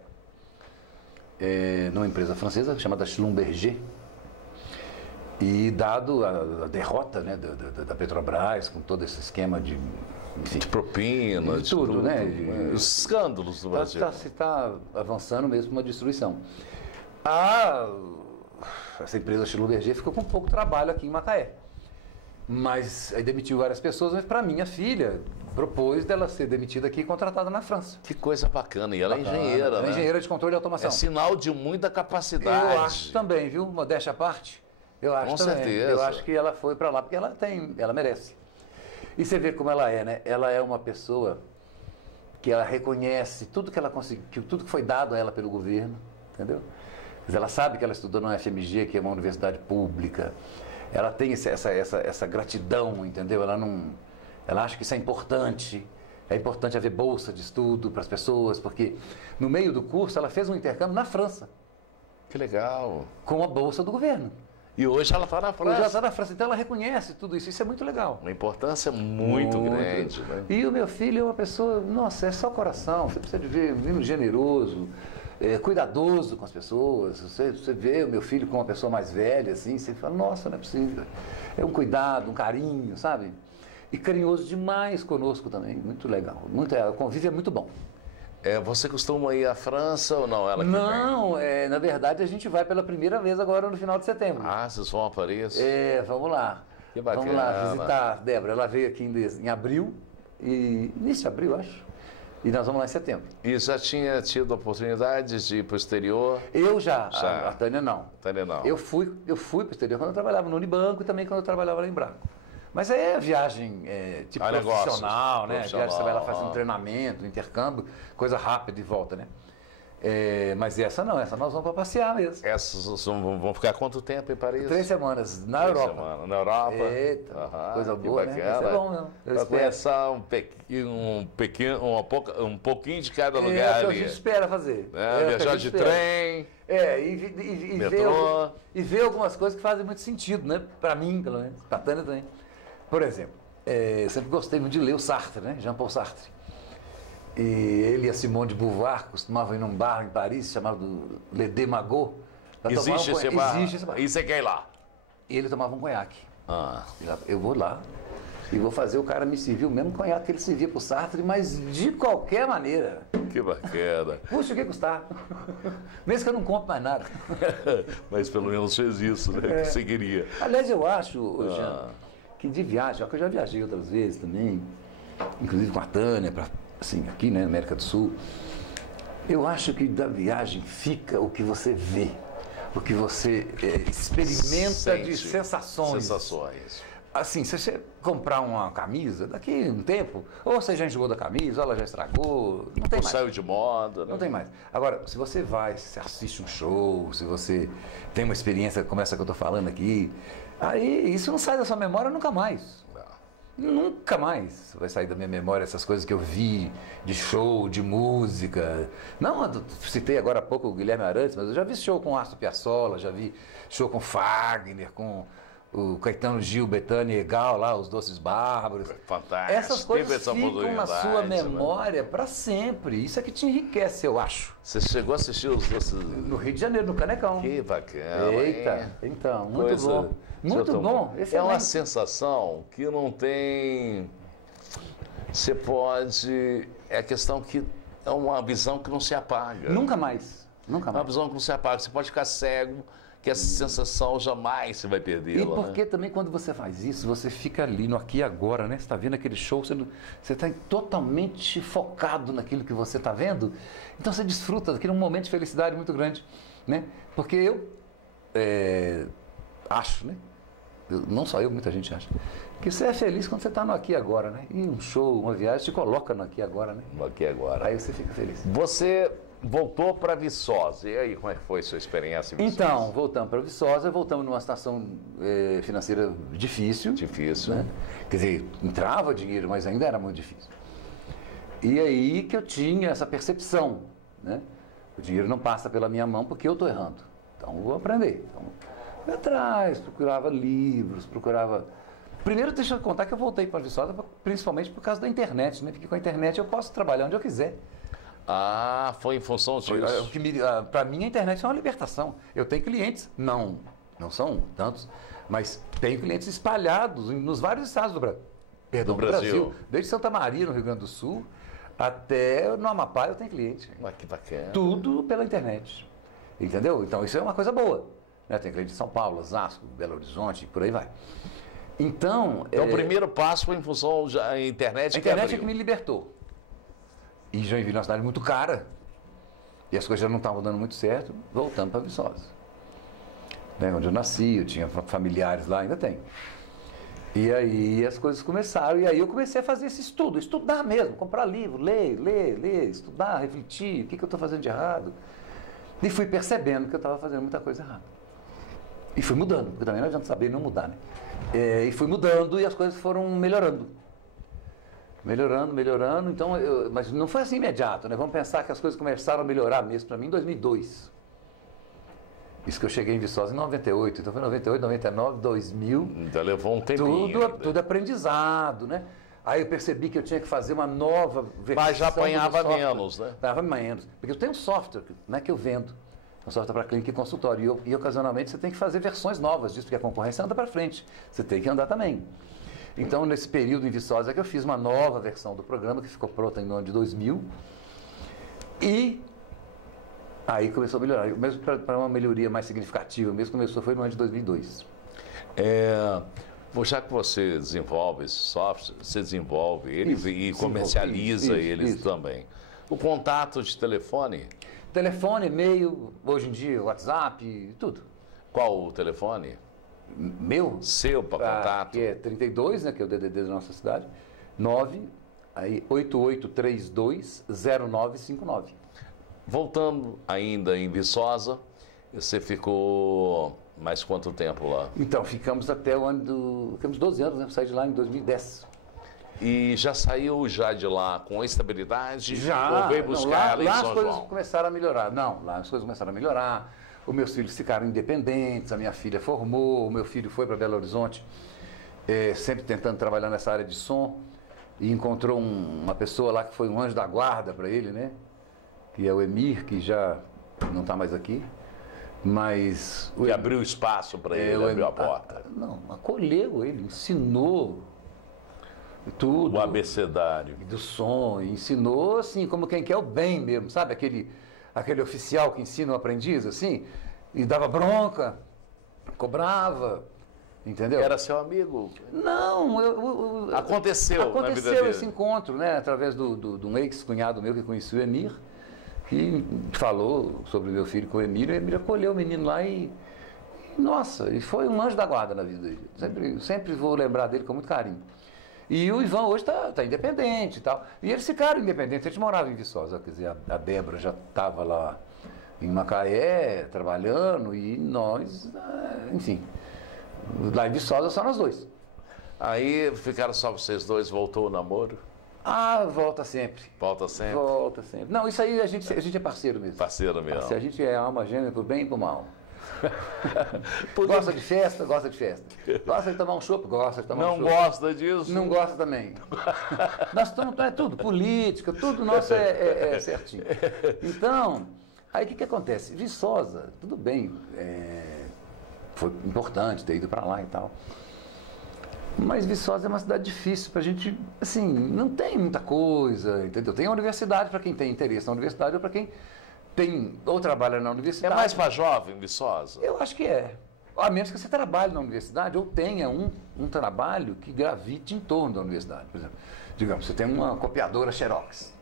numa empresa francesa chamada Schlumberger. E dado a derrota, né, da Petrobras, com todo esse esquema de, enfim, de propina, de tudo, né? Os escândalos do Brasil. Está avançando mesmo uma destruição. Essa empresa Schlumberger ficou com pouco trabalho aqui em Macaé. Mas aí demitiu várias pessoas, mas para minha filha propôs dela ser demitida aqui e contratada na França. Que coisa bacana. E ela é engenheira, Ela né? é engenheira de controle e automação. É sinal de muita capacidade. Eu acho também, viu? Modéstia à parte. Eu acho Com também. certeza. Eu acho que ela foi para lá porque ela merece. E você vê como ela é, né? Ela é uma pessoa que ela reconhece tudo que ela conseguiu, tudo que foi dado a ela pelo governo, entendeu? Mas ela sabe que ela estudou na UFMG, que é uma universidade pública. Ela tem essa gratidão, entendeu? Ela acha que isso é importante. É importante haver bolsa de estudo para as pessoas, porque no meio do curso ela fez um intercâmbio na França. Que legal. Com a bolsa do governo. E hoje ela está na França. Hoje ela está na França, então ela reconhece tudo isso. Isso é muito legal. Uma importância muito grande. Né? E o meu filho é uma pessoa, nossa, é só coração. Você precisa de ver um menino generoso, cuidadoso com as pessoas. Você vê o meu filho com uma pessoa mais velha, assim, você fala, nossa, não é possível. É um cuidado, um carinho, sabe? E carinhoso demais conosco também. Muito legal. O convívio é muito bom. Você costuma ir à França ou não? Ela que não, na verdade a gente vai pela primeira vez agora no final de setembro. Vocês vão a Paris? Vamos lá. Que bacana. Vamos lá visitar a Débora. Ela veio aqui em abril, início de abril, acho. E nós vamos lá em setembro. E já tinha tido oportunidades de ir para o exterior? Eu já. A Tânia não. Tânia não. Eu fui para o exterior quando eu trabalhava no Unibanco e também quando eu trabalhava lá em Branco. Mas é viagem tipo profissional, né? Viagem, você vai lá fazer um treinamento, um intercâmbio, coisa rápida e volta, né? Mas essa não, essa nós vamos para passear mesmo. Essas vão ficar quanto tempo em Paris? 3 semanas, na Europa. Semanas. Na Europa? Eita, coisa boa, bacana. Né? Isso é bom mesmo. Para conhecer um pouquinho de cada lugar ali. É o que a gente espera fazer. Viajar de trem, e ver algumas coisas que fazem muito sentido, né? Para mim, pelo menos, para a Tânia também. Por exemplo, eu sempre gostei muito de ler o Sartre, né? Jean-Paul Sartre. E ele e a Simone de Beauvoir costumavam ir num bar em Paris chamado Le Démago. Existe esse bar? Existe esse bar. E você quer ir lá? E ele tomava um conhaque. Eu vou lá e vou fazer o cara me servir o mesmo conhaque que ele servia pro Sartre, mas de qualquer maneira. Que bacana. Puxa, o que custar? Mesmo que eu não compre mais nada. Mas pelo menos fez isso, né? Que você queria. Aliás, eu acho, Jean, que de viagem, que eu já viajei outras vezes também, inclusive com a Tânia, assim, aqui, né, na América do Sul. Eu acho que da viagem fica o que você vê, o que você experimenta de sensações. Assim, se você comprar uma camisa, daqui a um tempo, ou você já enjoou da camisa, ou ela já estragou, não tem mais. Saiu de moda. Não tem mais. Agora, se você vai, se você assiste um show, se você tem uma experiência como essa que eu estou falando aqui, aí isso não sai da sua memória nunca mais. Nunca mais vai sair da minha memória essas coisas que eu vi de show, de música. Não, eu citei agora há pouco o Guilherme Arantes, mas eu já vi show com Astor Piazzolla, já vi show com Fagner, com o Caetano Gil, Bethânia e Gal lá, os Doces Bárbaros. Fantástico. Essas coisas ficam na sua memória para sempre. Isso é que te enriquece, eu acho. Você chegou a assistir os Doces... No Rio de Janeiro, no Canecão. Que bacana. Eita, então, muito bom. Muito bom. É uma sensação que não tem... Você pode... É a questão que é uma visão que não se apaga. Nunca mais. Nunca mais. É uma visão que não se apaga. Você pode ficar cego, que essa sensação jamais você vai perder. E porque também quando você faz isso, você fica ali no aqui e agora, né? Você está vendo aquele show, você está totalmente focado naquilo que você está vendo. Então você desfruta daquele momento de felicidade muito grande, né? Porque eu acho, né? Não só eu, muita gente acha, que você é feliz quando você está no aqui e agora, né? E um show, uma viagem te coloca no aqui e agora, né? No aqui e agora. Aí você fica feliz. Você voltou para Viçosa. E aí, como é que foi a sua experiência em Viçosa? Então, voltamos para Viçosa, voltamos numa situação financeira difícil. Difícil. Né? Quer dizer, entrava dinheiro, mas ainda era muito difícil. E aí que eu tinha essa percepção, né? O dinheiro não passa pela minha mão porque eu estou errando. Então, eu vou aprender. Então, eu ia atrás, procurava livros, procurava Primeiro, deixa eu contar que eu voltei para Viçosa principalmente por causa da internet, né? Porque com a internet eu posso trabalhar onde eu quiser. Ah, foi em função disso. Para mim, a internet é uma libertação. Eu tenho clientes, não são tantos, mas tenho clientes espalhados nos vários estados do Brasil. Desde Santa Maria, no Rio Grande do Sul, até no Amapá eu tenho cliente. Mas que bacana. Tudo pela internet. Entendeu? Então isso é uma coisa boa. Né? Tem cliente de São Paulo, Osasco, Belo Horizonte, por aí vai. Então, o primeiro passo foi em função da internet. A internet é que me libertou. E Joinville é uma cidade muito cara. E as coisas já não estavam dando muito certo, voltando para Viçosa. Né? Onde eu nasci, eu tinha familiares lá, ainda tenho. E aí as coisas começaram, e aí eu comecei a fazer esse estudo, estudar mesmo, comprar livro, ler, estudar, refletir, o que eu estou fazendo de errado. E fui percebendo que eu estava fazendo muita coisa errada. E fui mudando, porque também não adianta saber e não mudar, né? E fui mudando e as coisas foram melhorando. Melhorando, então, mas não foi assim imediato, né? Vamos pensar que as coisas começaram a melhorar mesmo para mim em 2002. Isso que eu cheguei em Viçosa em 98, então foi 98, 99, 2000. Então levou um tempinho. Tudo aprendizado, né? Aí eu percebi que eu tinha que fazer uma nova versão. Mas já apanhava menos, né? Apanhava menos. Porque eu tenho um software, né, que eu vendo. Um software para clínica e consultório. E ocasionalmente você tem que fazer versões novas disso, porque a concorrência anda para frente. Você tem que andar também. Então, nesse período em Viçosa, que eu fiz uma nova versão do programa, que ficou pronta no ano de 2000. E aí começou a melhorar. Mesmo para uma melhoria mais significativa, mesmo começou foi no ano de 2002. Já que você desenvolve esse software, você desenvolve ele e comercializa eles também. O contato de telefone? Telefone, e-mail, hoje em dia, WhatsApp, tudo. Qual o telefone? Meu? Seu, para contato? Que é 32, né, que é o DDD da nossa cidade, 88320959. Voltando ainda em Viçosa, você ficou mais quanto tempo lá? Então, ficamos até o ano ficamos 12 anos, né? Saí de lá em 2010. E já saiu de lá com estabilidade? Já. Ou veio buscar ela em São João? Lá as coisas começaram a melhorar. Não, lá as coisas começaram a melhorar. Os meus filhos ficaram independentes, a minha filha formou, o meu filho foi para Belo Horizonte, sempre tentando trabalhar nessa área de som, e encontrou uma pessoa lá que foi um anjo da guarda para ele, né? Que é o Emir, que já não está mais aqui. Mas... E abriu espaço para ele, abriu a porta. Não, acolheu ele, ensinou tudo. O abecedário. Do som, ensinou assim, como quem quer o bem mesmo, sabe? Aquele oficial que ensina o aprendiz, assim, e dava bronca, cobrava, entendeu? Era seu amigo? Não, aconteceu na vida dele. Esse encontro, né? Através de um ex-cunhado meu que conhecia o Emir, que falou sobre o meu filho com o Emílio, e o Emílio acolheu o menino lá e foi um anjo da guarda na vida dele. Sempre vou lembrar dele com muito carinho. E o Ivan hoje está independente e tal. E eles ficaram independentes, eles moravam em Viçosa, quer dizer, a Débora já estava lá em Macaé, trabalhando, e nós, enfim, lá em Viçosa só nós dois. Aí ficaram só vocês dois, voltou o namoro? Volta sempre. Volta sempre? Volta sempre. Não, isso aí a gente é parceiro mesmo. Parceiro mesmo. A gente é alma gêmea pro bem e pro mal. Gosta de festa, gosta de festa. Gosta de tomar um chopp, gosta de tomar um chopp. Não gosta disso? Não gosta também. Nós estamos, é tudo, política, tudo nosso é certinho. Então, aí o que acontece? Viçosa, tudo bem, foi importante ter ido para lá e tal. Mas Viçosa é uma cidade difícil para a gente, assim, não tem muita coisa, entendeu? Tem a universidade para quem tem interesse na universidade ou para quem tem ou trabalha na universidade. É mais para jovem, Viçosa? Eu acho que é. A menos que você trabalhe na universidade ou tenha um trabalho que gravite em torno da universidade. Por exemplo, digamos, você tem uma copiadora Xerox.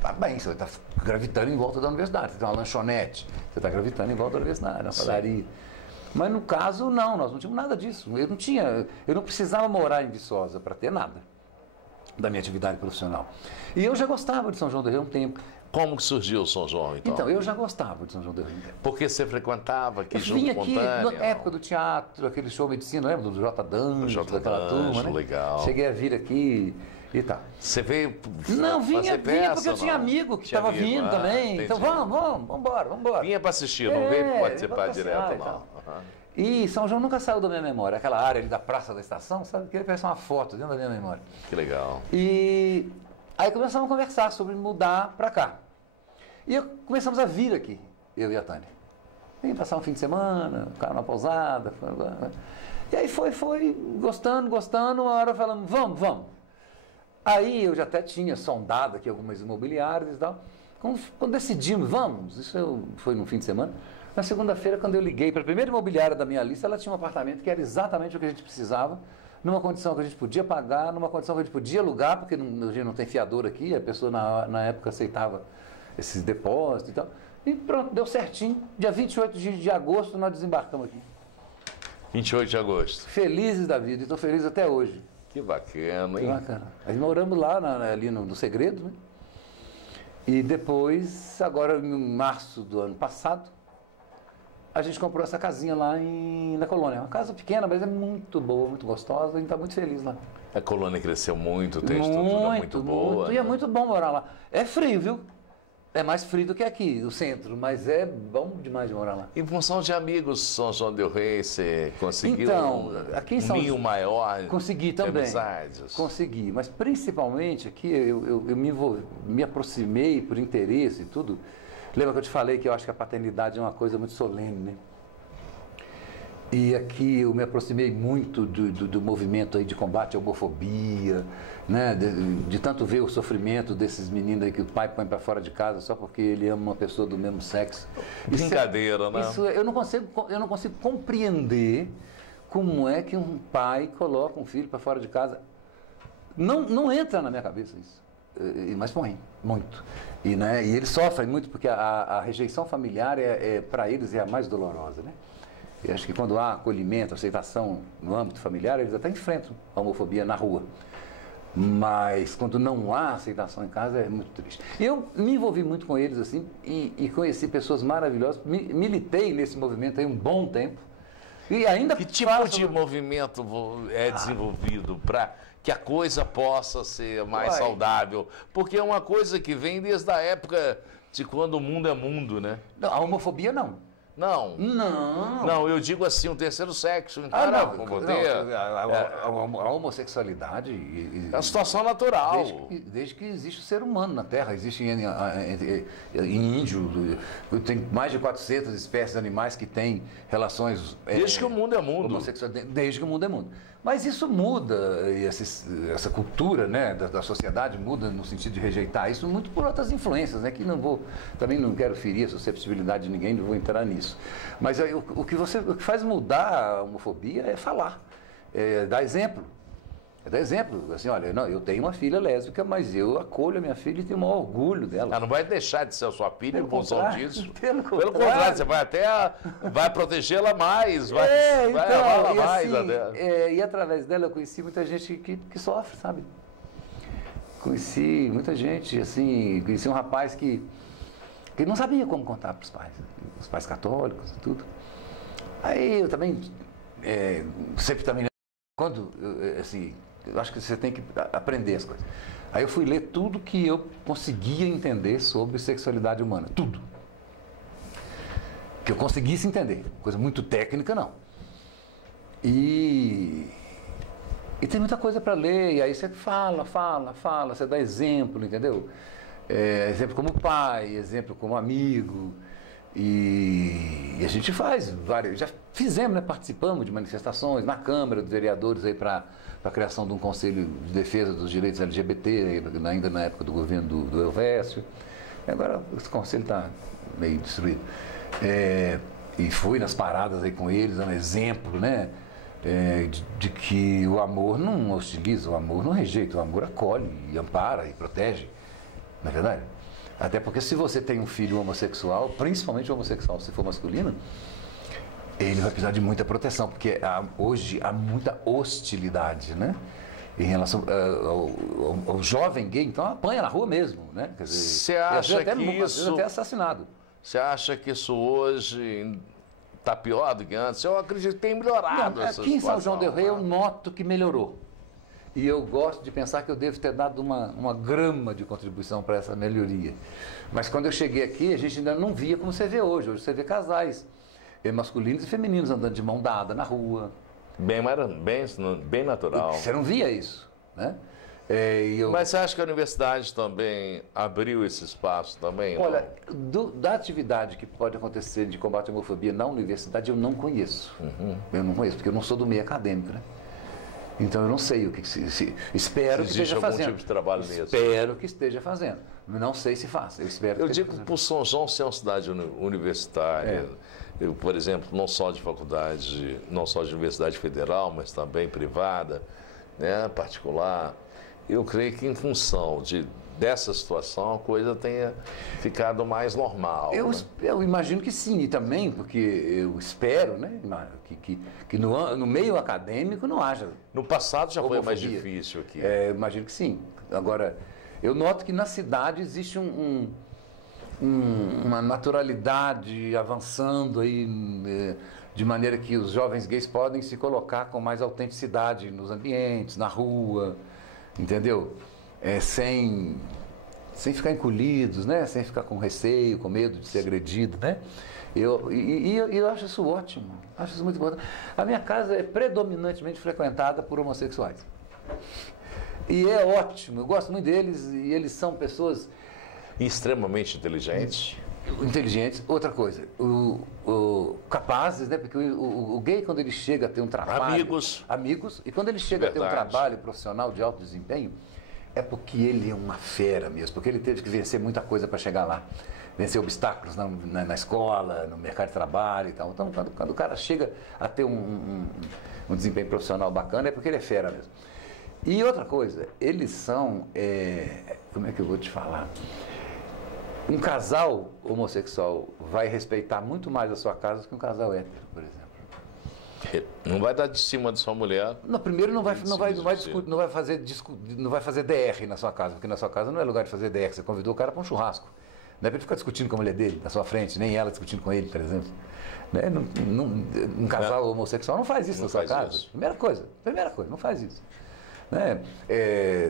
Tá bem, você vai estar gravitando em volta da universidade. Você tem uma lanchonete, você está gravitando em volta da universidade, na padaria. Mas no caso, não, nós não tínhamos nada disso. Eu não precisava morar em Viçosa para ter nada da minha atividade profissional. E eu já gostava de São João do Rio há um tempo. Como que surgiu o São João, então? Então, eu já gostava de São João do Rio. Porque você frequentava aqui junto vinha com aqui Tânia? na época do teatro, aquele show medicina, lembra? Do J. D'Angelo, daquela turma, né? Legal. Cheguei a vir aqui e tal. Você veio Não, vinha peça, porque eu tinha amigo que estava vindo também. Entendi. Então, vamos embora. Vinha para assistir, não veio participar direto, não. E São João nunca saiu da minha memória. Aquela área ali da Praça da Estação, sabe? Que parece uma foto dentro da minha memória. Que legal. E aí começamos a conversar sobre mudar para cá. E começamos a vir aqui, eu e a Tânia. Vim passar um fim de semana, ficar numa pousada. E aí foi gostando, uma hora falamos, vamos. Aí eu já até tinha sondado aqui algumas imobiliárias e tal. Quando decidimos, vamos, foi no fim de semana. Na segunda-feira, quando eu liguei para a primeira imobiliária da minha lista, ela tinha um apartamento que era exatamente o que a gente precisava, numa condição que a gente podia pagar, numa condição que a gente podia alugar, porque a gente não tem fiador aqui, a pessoa na época aceitava esses depósitos e tal. E pronto, deu certinho. Dia 28 de agosto nós desembarcamos aqui. 28 de agosto. Felizes da vida, e estou feliz até hoje. Que bacana, hein? Que bacana. Aí moramos lá, ali no Segredo, né? E depois, agora em março do ano passado, a gente comprou essa casinha lá na Colônia. Uma casa pequena, mas é muito boa, muito gostosa, a gente está muito feliz lá. A Colônia cresceu muito, tem estrutura muito boa. Muito, e é muito bom morar lá. É frio, viu? É mais frio do que aqui, o centro, mas é bom demais de morar lá. Em função de amigos, São João del Rei, você conseguiu aqui em um ninho maior consegui de também, amizades? Consegui, mas principalmente aqui eu me aproximei por interesse e tudo. Lembra que eu te falei que eu acho que a paternidade é uma coisa muito solene, né? E aqui eu me aproximei muito do movimento aí de combate à homofobia, né? De tanto ver o sofrimento desses meninos aí que o pai põe para fora de casa só porque ele ama uma pessoa do mesmo sexo. Brincadeira, né? Eu não consigo compreender como é que um pai coloca um filho para fora de casa. Não entra na minha cabeça isso. Mas põe, muito. E eles sofrem muito porque a rejeição familiar para eles é a mais dolorosa, né? Eu acho que quando há acolhimento, aceitação no âmbito familiar, eles até enfrentam a homofobia na rua. Mas quando não há aceitação em casa, é muito triste. Eu me envolvi muito com eles assim e conheci pessoas maravilhosas. Militei nesse movimento aí um bom tempo. E ainda que tipo de movimento é desenvolvido para que a coisa possa ser mais saudável? Porque é uma coisa que vem desde a época de quando o mundo é mundo, né? Não, a homofobia não. Não, eu digo assim, o terceiro sexo, encara com poder. A homossexualidade é uma situação natural. Desde que existe o ser humano na Terra, existe em índio, tem mais de 400 espécies de animais que têm relações... Desde que o mundo é mundo. Desde que o mundo é mundo. Mas isso muda, essa cultura, né, da sociedade muda no sentido de rejeitar isso muito por outras influências, né, que também não quero ferir a susceptibilidade de ninguém, não vou entrar nisso. Mas o que faz mudar a homofobia é falar, dar exemplo. Dar exemplo, assim, olha, não, eu tenho uma filha lésbica, mas eu acolho a minha filha e tenho o maior orgulho dela. Ela não vai deixar de ser a sua filha em função disso. Pelo contrário, você vai protegê-la mais, vai amá-la mais. Assim, e através dela eu conheci muita gente que sofre, sabe? Conheci muita gente, assim, conheci um rapaz que não sabia como contar para os pais católicos e tudo. Aí eu também, sempre também, quando, assim, eu acho que você tem que aprender as coisas. Aí eu fui ler tudo que eu conseguia entender sobre sexualidade humana, tudo. Que eu conseguisse entender, coisa muito técnica não. E tem muita coisa para ler, e aí você fala, você dá exemplo, entendeu? Exemplo como pai, exemplo como amigo, e a gente faz vários, já fizemos, né, participamos de manifestações na Câmara dos Vereadores aí para a criação de um Conselho de Defesa dos Direitos LGBT, ainda na época do governo do Elvésio. Agora esse conselho está meio destruído. E fui nas paradas aí com eles, dando exemplo, né, de que o amor não hostiliza, o amor não rejeita, o amor acolhe e ampara e protege, não é verdade? Até porque se você tem um filho homossexual, principalmente homossexual, se for masculino, ele vai precisar de muita proteção, porque hoje há muita hostilidade, né? Em relação ao jovem gay, então apanha na rua mesmo, né? Quer dizer, você acha que isso... até assassinado. Você acha que isso hoje está pior do que antes? Eu acredito que tem melhorado essa situação. Aqui em São João del Rei eu noto que melhorou. E eu gosto de pensar que eu devo ter dado uma grama de contribuição para essa melhoria. Mas quando eu cheguei aqui, a gente ainda não via como você vê hoje. Hoje você vê casais masculinos e femininos andando de mão dada na rua. Bem natural. Você não via isso, né? Mas você acha que a universidade também abriu esse espaço também? Olha, da atividade que pode acontecer de combate à homofobia na universidade, eu não conheço. Eu não conheço, porque eu não sou do meio acadêmico, né? Então eu não sei o que espero que esteja fazendo. Tipo de trabalho nisso. Espero que esteja fazendo. Não sei se faz. Eu digo que por São João ser uma cidade universitária, eu, por exemplo, não só de faculdade, não só de universidade federal, mas também privada, né, particular, eu creio que em função dessa situação a coisa tenha ficado mais normal. Eu imagino que sim, e também porque eu espero, né, que no meio acadêmico não haja. No passado já foi mais difícil aqui. Eu imagino que sim. Agora, eu noto que na cidade existe uma naturalidade avançando aí, de maneira que os jovens gays podem se colocar com mais autenticidade nos ambientes, na rua, entendeu? Sem ficar encolhidos, né? Sem ficar com receio, com medo de ser agredido, né? Eu acho isso ótimo, acho isso muito importante. A minha casa é predominantemente frequentada por homossexuais. E é ótimo, eu gosto muito deles e eles são pessoas extremamente inteligentes. Outra coisa, capazes, né? Porque o gay, quando ele chega a ter um trabalho... Amigos. E quando ele chega a ter um trabalho profissional de alto desempenho, é porque ele é uma fera mesmo, porque ele teve que vencer muita coisa para chegar lá. Vencer obstáculos na escola, no mercado de trabalho e tal. Então, quando o cara chega a ter um desempenho profissional bacana, é porque ele é fera mesmo. E outra coisa, eles são... como é que eu vou te falar? Um casal homossexual vai respeitar muito mais a sua casa do que um casal hétero, por exemplo. Não vai dar de cima de sua mulher. Não, primeiro não vai fazer DR na sua casa, porque na sua casa não é lugar de fazer DR. Você convidou o cara para um churrasco. Não é para ele ficar discutindo com a mulher dele na sua frente, nem ela discutindo com ele, por exemplo. Né? Um casal homossexual não faz isso na sua casa. Primeira coisa, não faz isso. Né?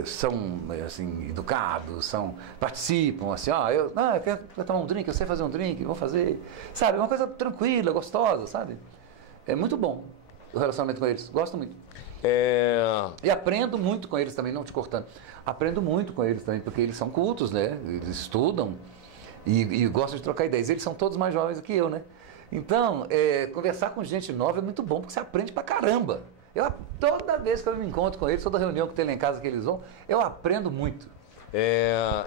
São assim, educados, participam, assim, eu quero tomar um drink, eu sei fazer um drink, vou fazer, sabe, uma coisa tranquila, gostosa, sabe? É muito bom o relacionamento com eles, gosto muito. E aprendo muito com eles também, não te cortando, aprendo muito com eles também, porque eles são cultos, né? Eles estudam e gostam de trocar ideias, eles são todos mais jovens do que eu, né? Então, conversar com gente nova é muito bom, porque você aprende pra caramba. Toda vez que eu me encontro com eles, toda reunião que tem lá em casa que eles vão, eu aprendo muito.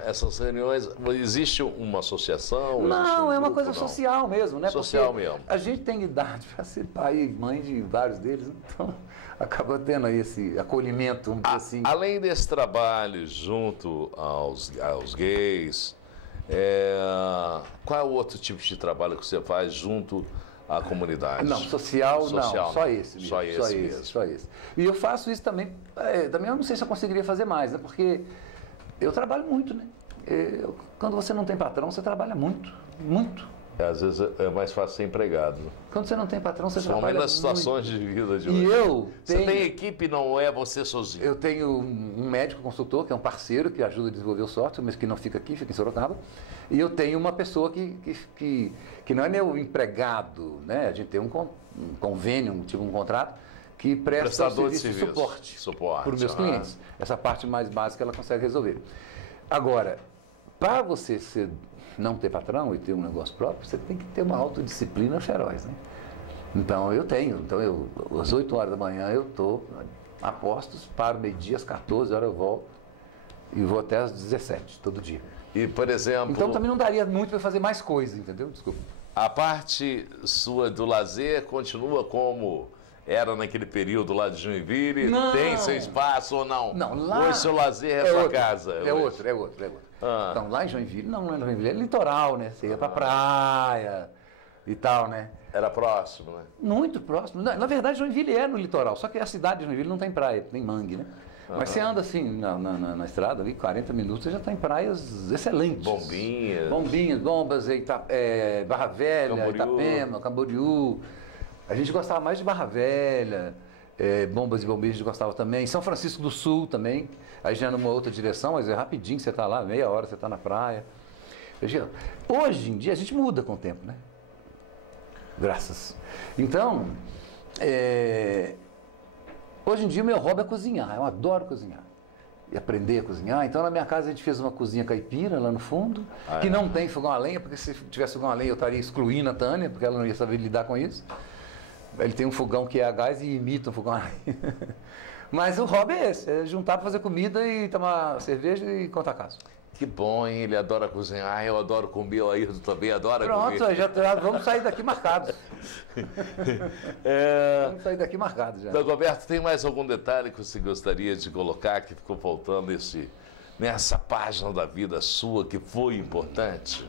Essas reuniões, existe uma associação? Não, é uma coisa social mesmo, né? Social mesmo. A gente tem idade para ser pai e mãe de vários deles, então acaba tendo aí esse acolhimento, vamos dizer assim. Além desse trabalho junto aos gays, qual é o outro tipo de trabalho que você faz junto à comunidade? Não, social não, só esse mesmo. Só esse. E eu faço isso também eu não sei se eu conseguiria fazer mais, né? Porque eu trabalho muito, né? Quando você não tem patrão, você trabalha muito, muito. Às vezes é mais fácil ser empregado. Quando você não tem patrão, você trabalha muito. Nas situações de vida de hoje. Você tem equipe, não é você sozinho? Eu tenho um médico consultor, que é um parceiro, que ajuda a desenvolver o software, mas que não fica aqui, fica em Sorocaba. E eu tenho uma pessoa que não é meu empregado, né? A gente tem um convênio, um contrato, que presta serviço de suporte para os meus clientes. Essa parte mais básica ela consegue resolver. Agora, para você não ter patrão e ter um negócio próprio, você tem que ter uma autodisciplina feroz, né? Então eu tenho. Então às 8 horas da manhã eu estou a postos, paro meio-dia, às 14 horas eu volto e vou até às 17, todo dia. E, por exemplo... Então também não daria muito para fazer mais coisa, entendeu? Desculpa. A parte sua do lazer continua como era naquele período lá de Joinville? Não. Tem seu espaço ou não? Não, lá... Hoje seu lazer é sua casa? É outro. Então, lá em Joinville, não é Joinville, é litoral, né? Você ia pra praia e tal, né? Era próximo, né? Muito próximo. Na verdade, Joinville é no litoral, só que a cidade de Joinville não tem praia, tem mangue, né? Mas você anda assim na estrada, ali, 40 minutos, você já está em praias excelentes. Bombas, Barra Velha, Camboriú. Itapema, Camboriú. A gente gostava mais de Barra Velha, Bombas e Bombinhas a gente gostava também. São Francisco do Sul também, aí já numa outra direção, mas é rapidinho, você está lá, meia hora você está na praia. Hoje em dia a gente muda com o tempo, né? Graças. Então, hoje em dia o meu hobby é cozinhar, eu adoro cozinhar. E aprender a cozinhar. Então, na minha casa, a gente fez uma cozinha caipira lá no fundo, que não tem fogão a lenha, porque se tivesse fogão a lenha eu estaria excluindo a Tânia, porque ela não ia saber lidar com isso. Ele tem um fogão que é a gás e imita um fogão a lenha. Mas o hobby é esse, é juntar para fazer comida e tomar cerveja e contar caso. Que bom, hein? Ele adora cozinhar, eu adoro comer, o Ayrton também adora comer. Pronto, já vamos sair daqui marcados. Vamos sair daqui marcados já. Dagoberto, tem mais algum detalhe que você gostaria de colocar que ficou faltando nessa página da vida sua que foi importante?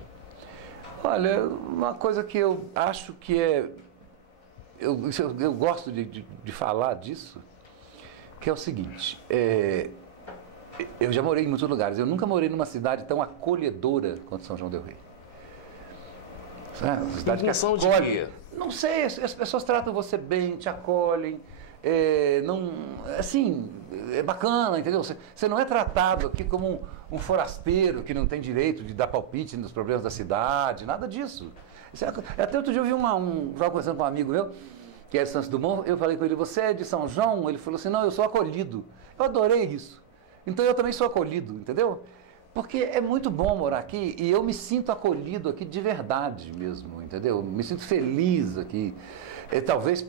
Olha, uma coisa que eu acho que eu gosto de falar disso, que é o seguinte, eu já morei em muitos lugares, eu nunca morei numa cidade tão acolhedora quanto São João del Rei. Uma cidade que acolhe. Não sei, as pessoas tratam você bem, te acolhem, assim, é bacana, entendeu? Você não é tratado aqui como um forasteiro que não tem direito de dar palpite nos problemas da cidade, nada disso. Até outro dia eu vi estava conversando com um amigo meu, que é de Santos Dumont, eu falei com ele, você é de São João? Ele falou assim, não, eu sou acolhido. Eu adorei isso. Então eu também sou acolhido, entendeu? Porque é muito bom morar aqui e eu me sinto acolhido aqui de verdade mesmo, entendeu? Me sinto feliz aqui. Talvez,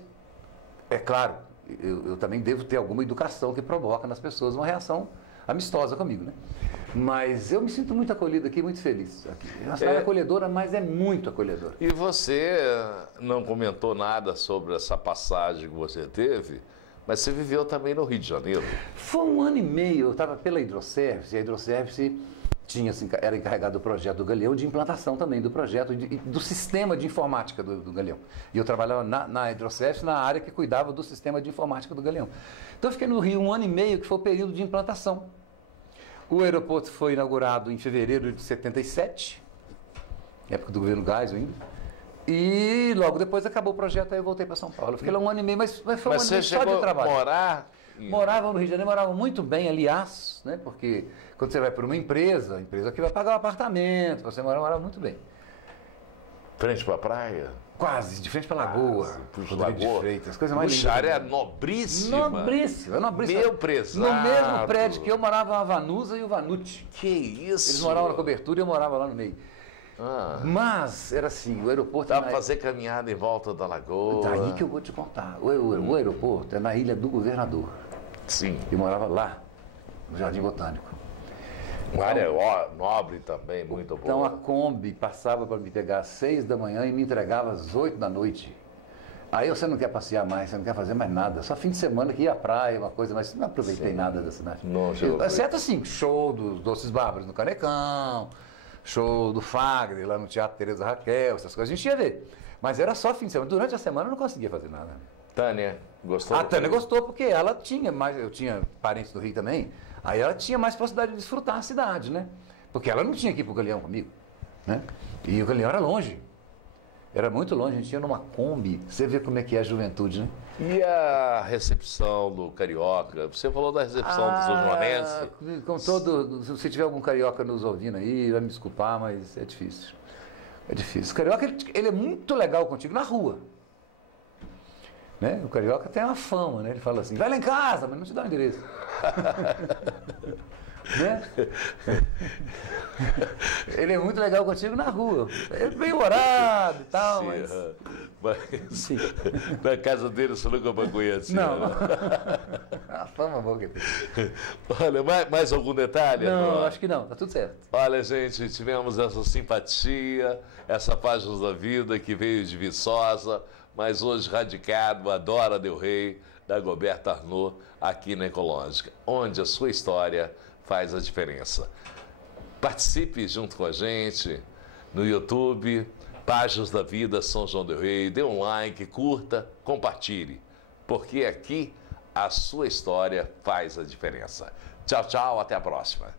é claro, eu também devo ter alguma educação que provoca nas pessoas uma reação amistosa comigo, né? Mas eu me sinto muito acolhido aqui, muito feliz aqui. É uma cidade acolhedora, mas é muito acolhedora. E você não comentou nada sobre essa passagem que você teve, mas você viveu também no Rio de Janeiro. Foi 1 ano e meio, eu estava pela Hidroservice, e a Hidroservice era encarregada do projeto do Galeão, de implantação também do projeto, do sistema de informática do Galeão. E eu trabalhava na Hidroservice, na área que cuidava do sistema de informática do Galeão. Então eu fiquei no Rio 1 ano e meio, que foi o período de implantação. O aeroporto foi inaugurado em fevereiro de 77, época do governo Geisel ainda. E logo depois acabou o projeto, aí eu voltei para São Paulo. Eu fiquei lá 1 ano e meio, mas foi 1 ano e meio só de trabalho. Morava no Rio de Janeiro, morava muito bem, aliás, né? Porque quando você vai para uma empresa, a empresa que vai pagar o apartamento, você morava muito bem. Frente para a praia? Quase, de frente para a Lagoa. Lagoa. Freitas, coisa mais linda. Área nobríssima. Nobríssima. Meu prezado. No mesmo prédio que eu morava a Vanusa e o Vanucci. Que isso? Eles moravam na cobertura e eu morava lá no meio. Mas era assim, o aeroporto... Dá para fazer caminhada em volta da lagoa. Daí que eu vou te contar. O aeroporto é na Ilha do Governador. Sim. Eu morava lá, no Jardim Botânico. Uma área nobre também, muito boa. Então a Kombi passava para me pegar às 6 da manhã e me entregava às 8 da noite. Aí você não quer passear mais, você não quer fazer mais nada. Só fim de semana que ia à praia, uma coisa, mas não aproveitei nada da cidade. Exceto assim, show dos Doces Bárbaros no Canecão, show do Fagner lá no Teatro Teresa Raquel, essas coisas a gente ia ver. Mas era só fim de semana. Durante a semana eu não conseguia fazer nada. Tânia, gostou? A Tânia gostou porque ela tinha mais, eu tinha parentes do Rio também, aí ela tinha mais possibilidade de desfrutar a cidade, né? Porque ela não tinha que ir pro Galeão comigo, né? E o Galeão era longe. Era muito longe, a gente ia numa Kombi. Você vê como é que é a juventude, né? E a recepção do carioca? Você falou da recepção do São Joanense. Com todo, se tiver algum carioca nos ouvindo aí, vai me desculpar, mas é difícil. É difícil. O carioca, ele é muito legal contigo na rua. Né? O carioca tem uma fama, né? Ele fala assim, vai lá em casa, mas não te dá o endereço. Né? Ele é muito legal contigo na rua. É bem humorado e tal, sim, mas... Sim. Na casa dele você nunca vai conhecer. Não. A fama boa que tem. Olha, mais algum detalhe? Não, acho que não, tá tudo certo. Olha, gente, tivemos essa simpatia, essa página da vida que veio de Viçosa, mas hoje radicado, adora Del Rey, Dagoberto Arnaud, aqui na Ecológica, onde a sua história faz a diferença. Participe junto com a gente no YouTube, Páginas da Vida São João del Rei, dê um like, curta, compartilhe, porque aqui a sua história faz a diferença. Tchau, tchau, até a próxima.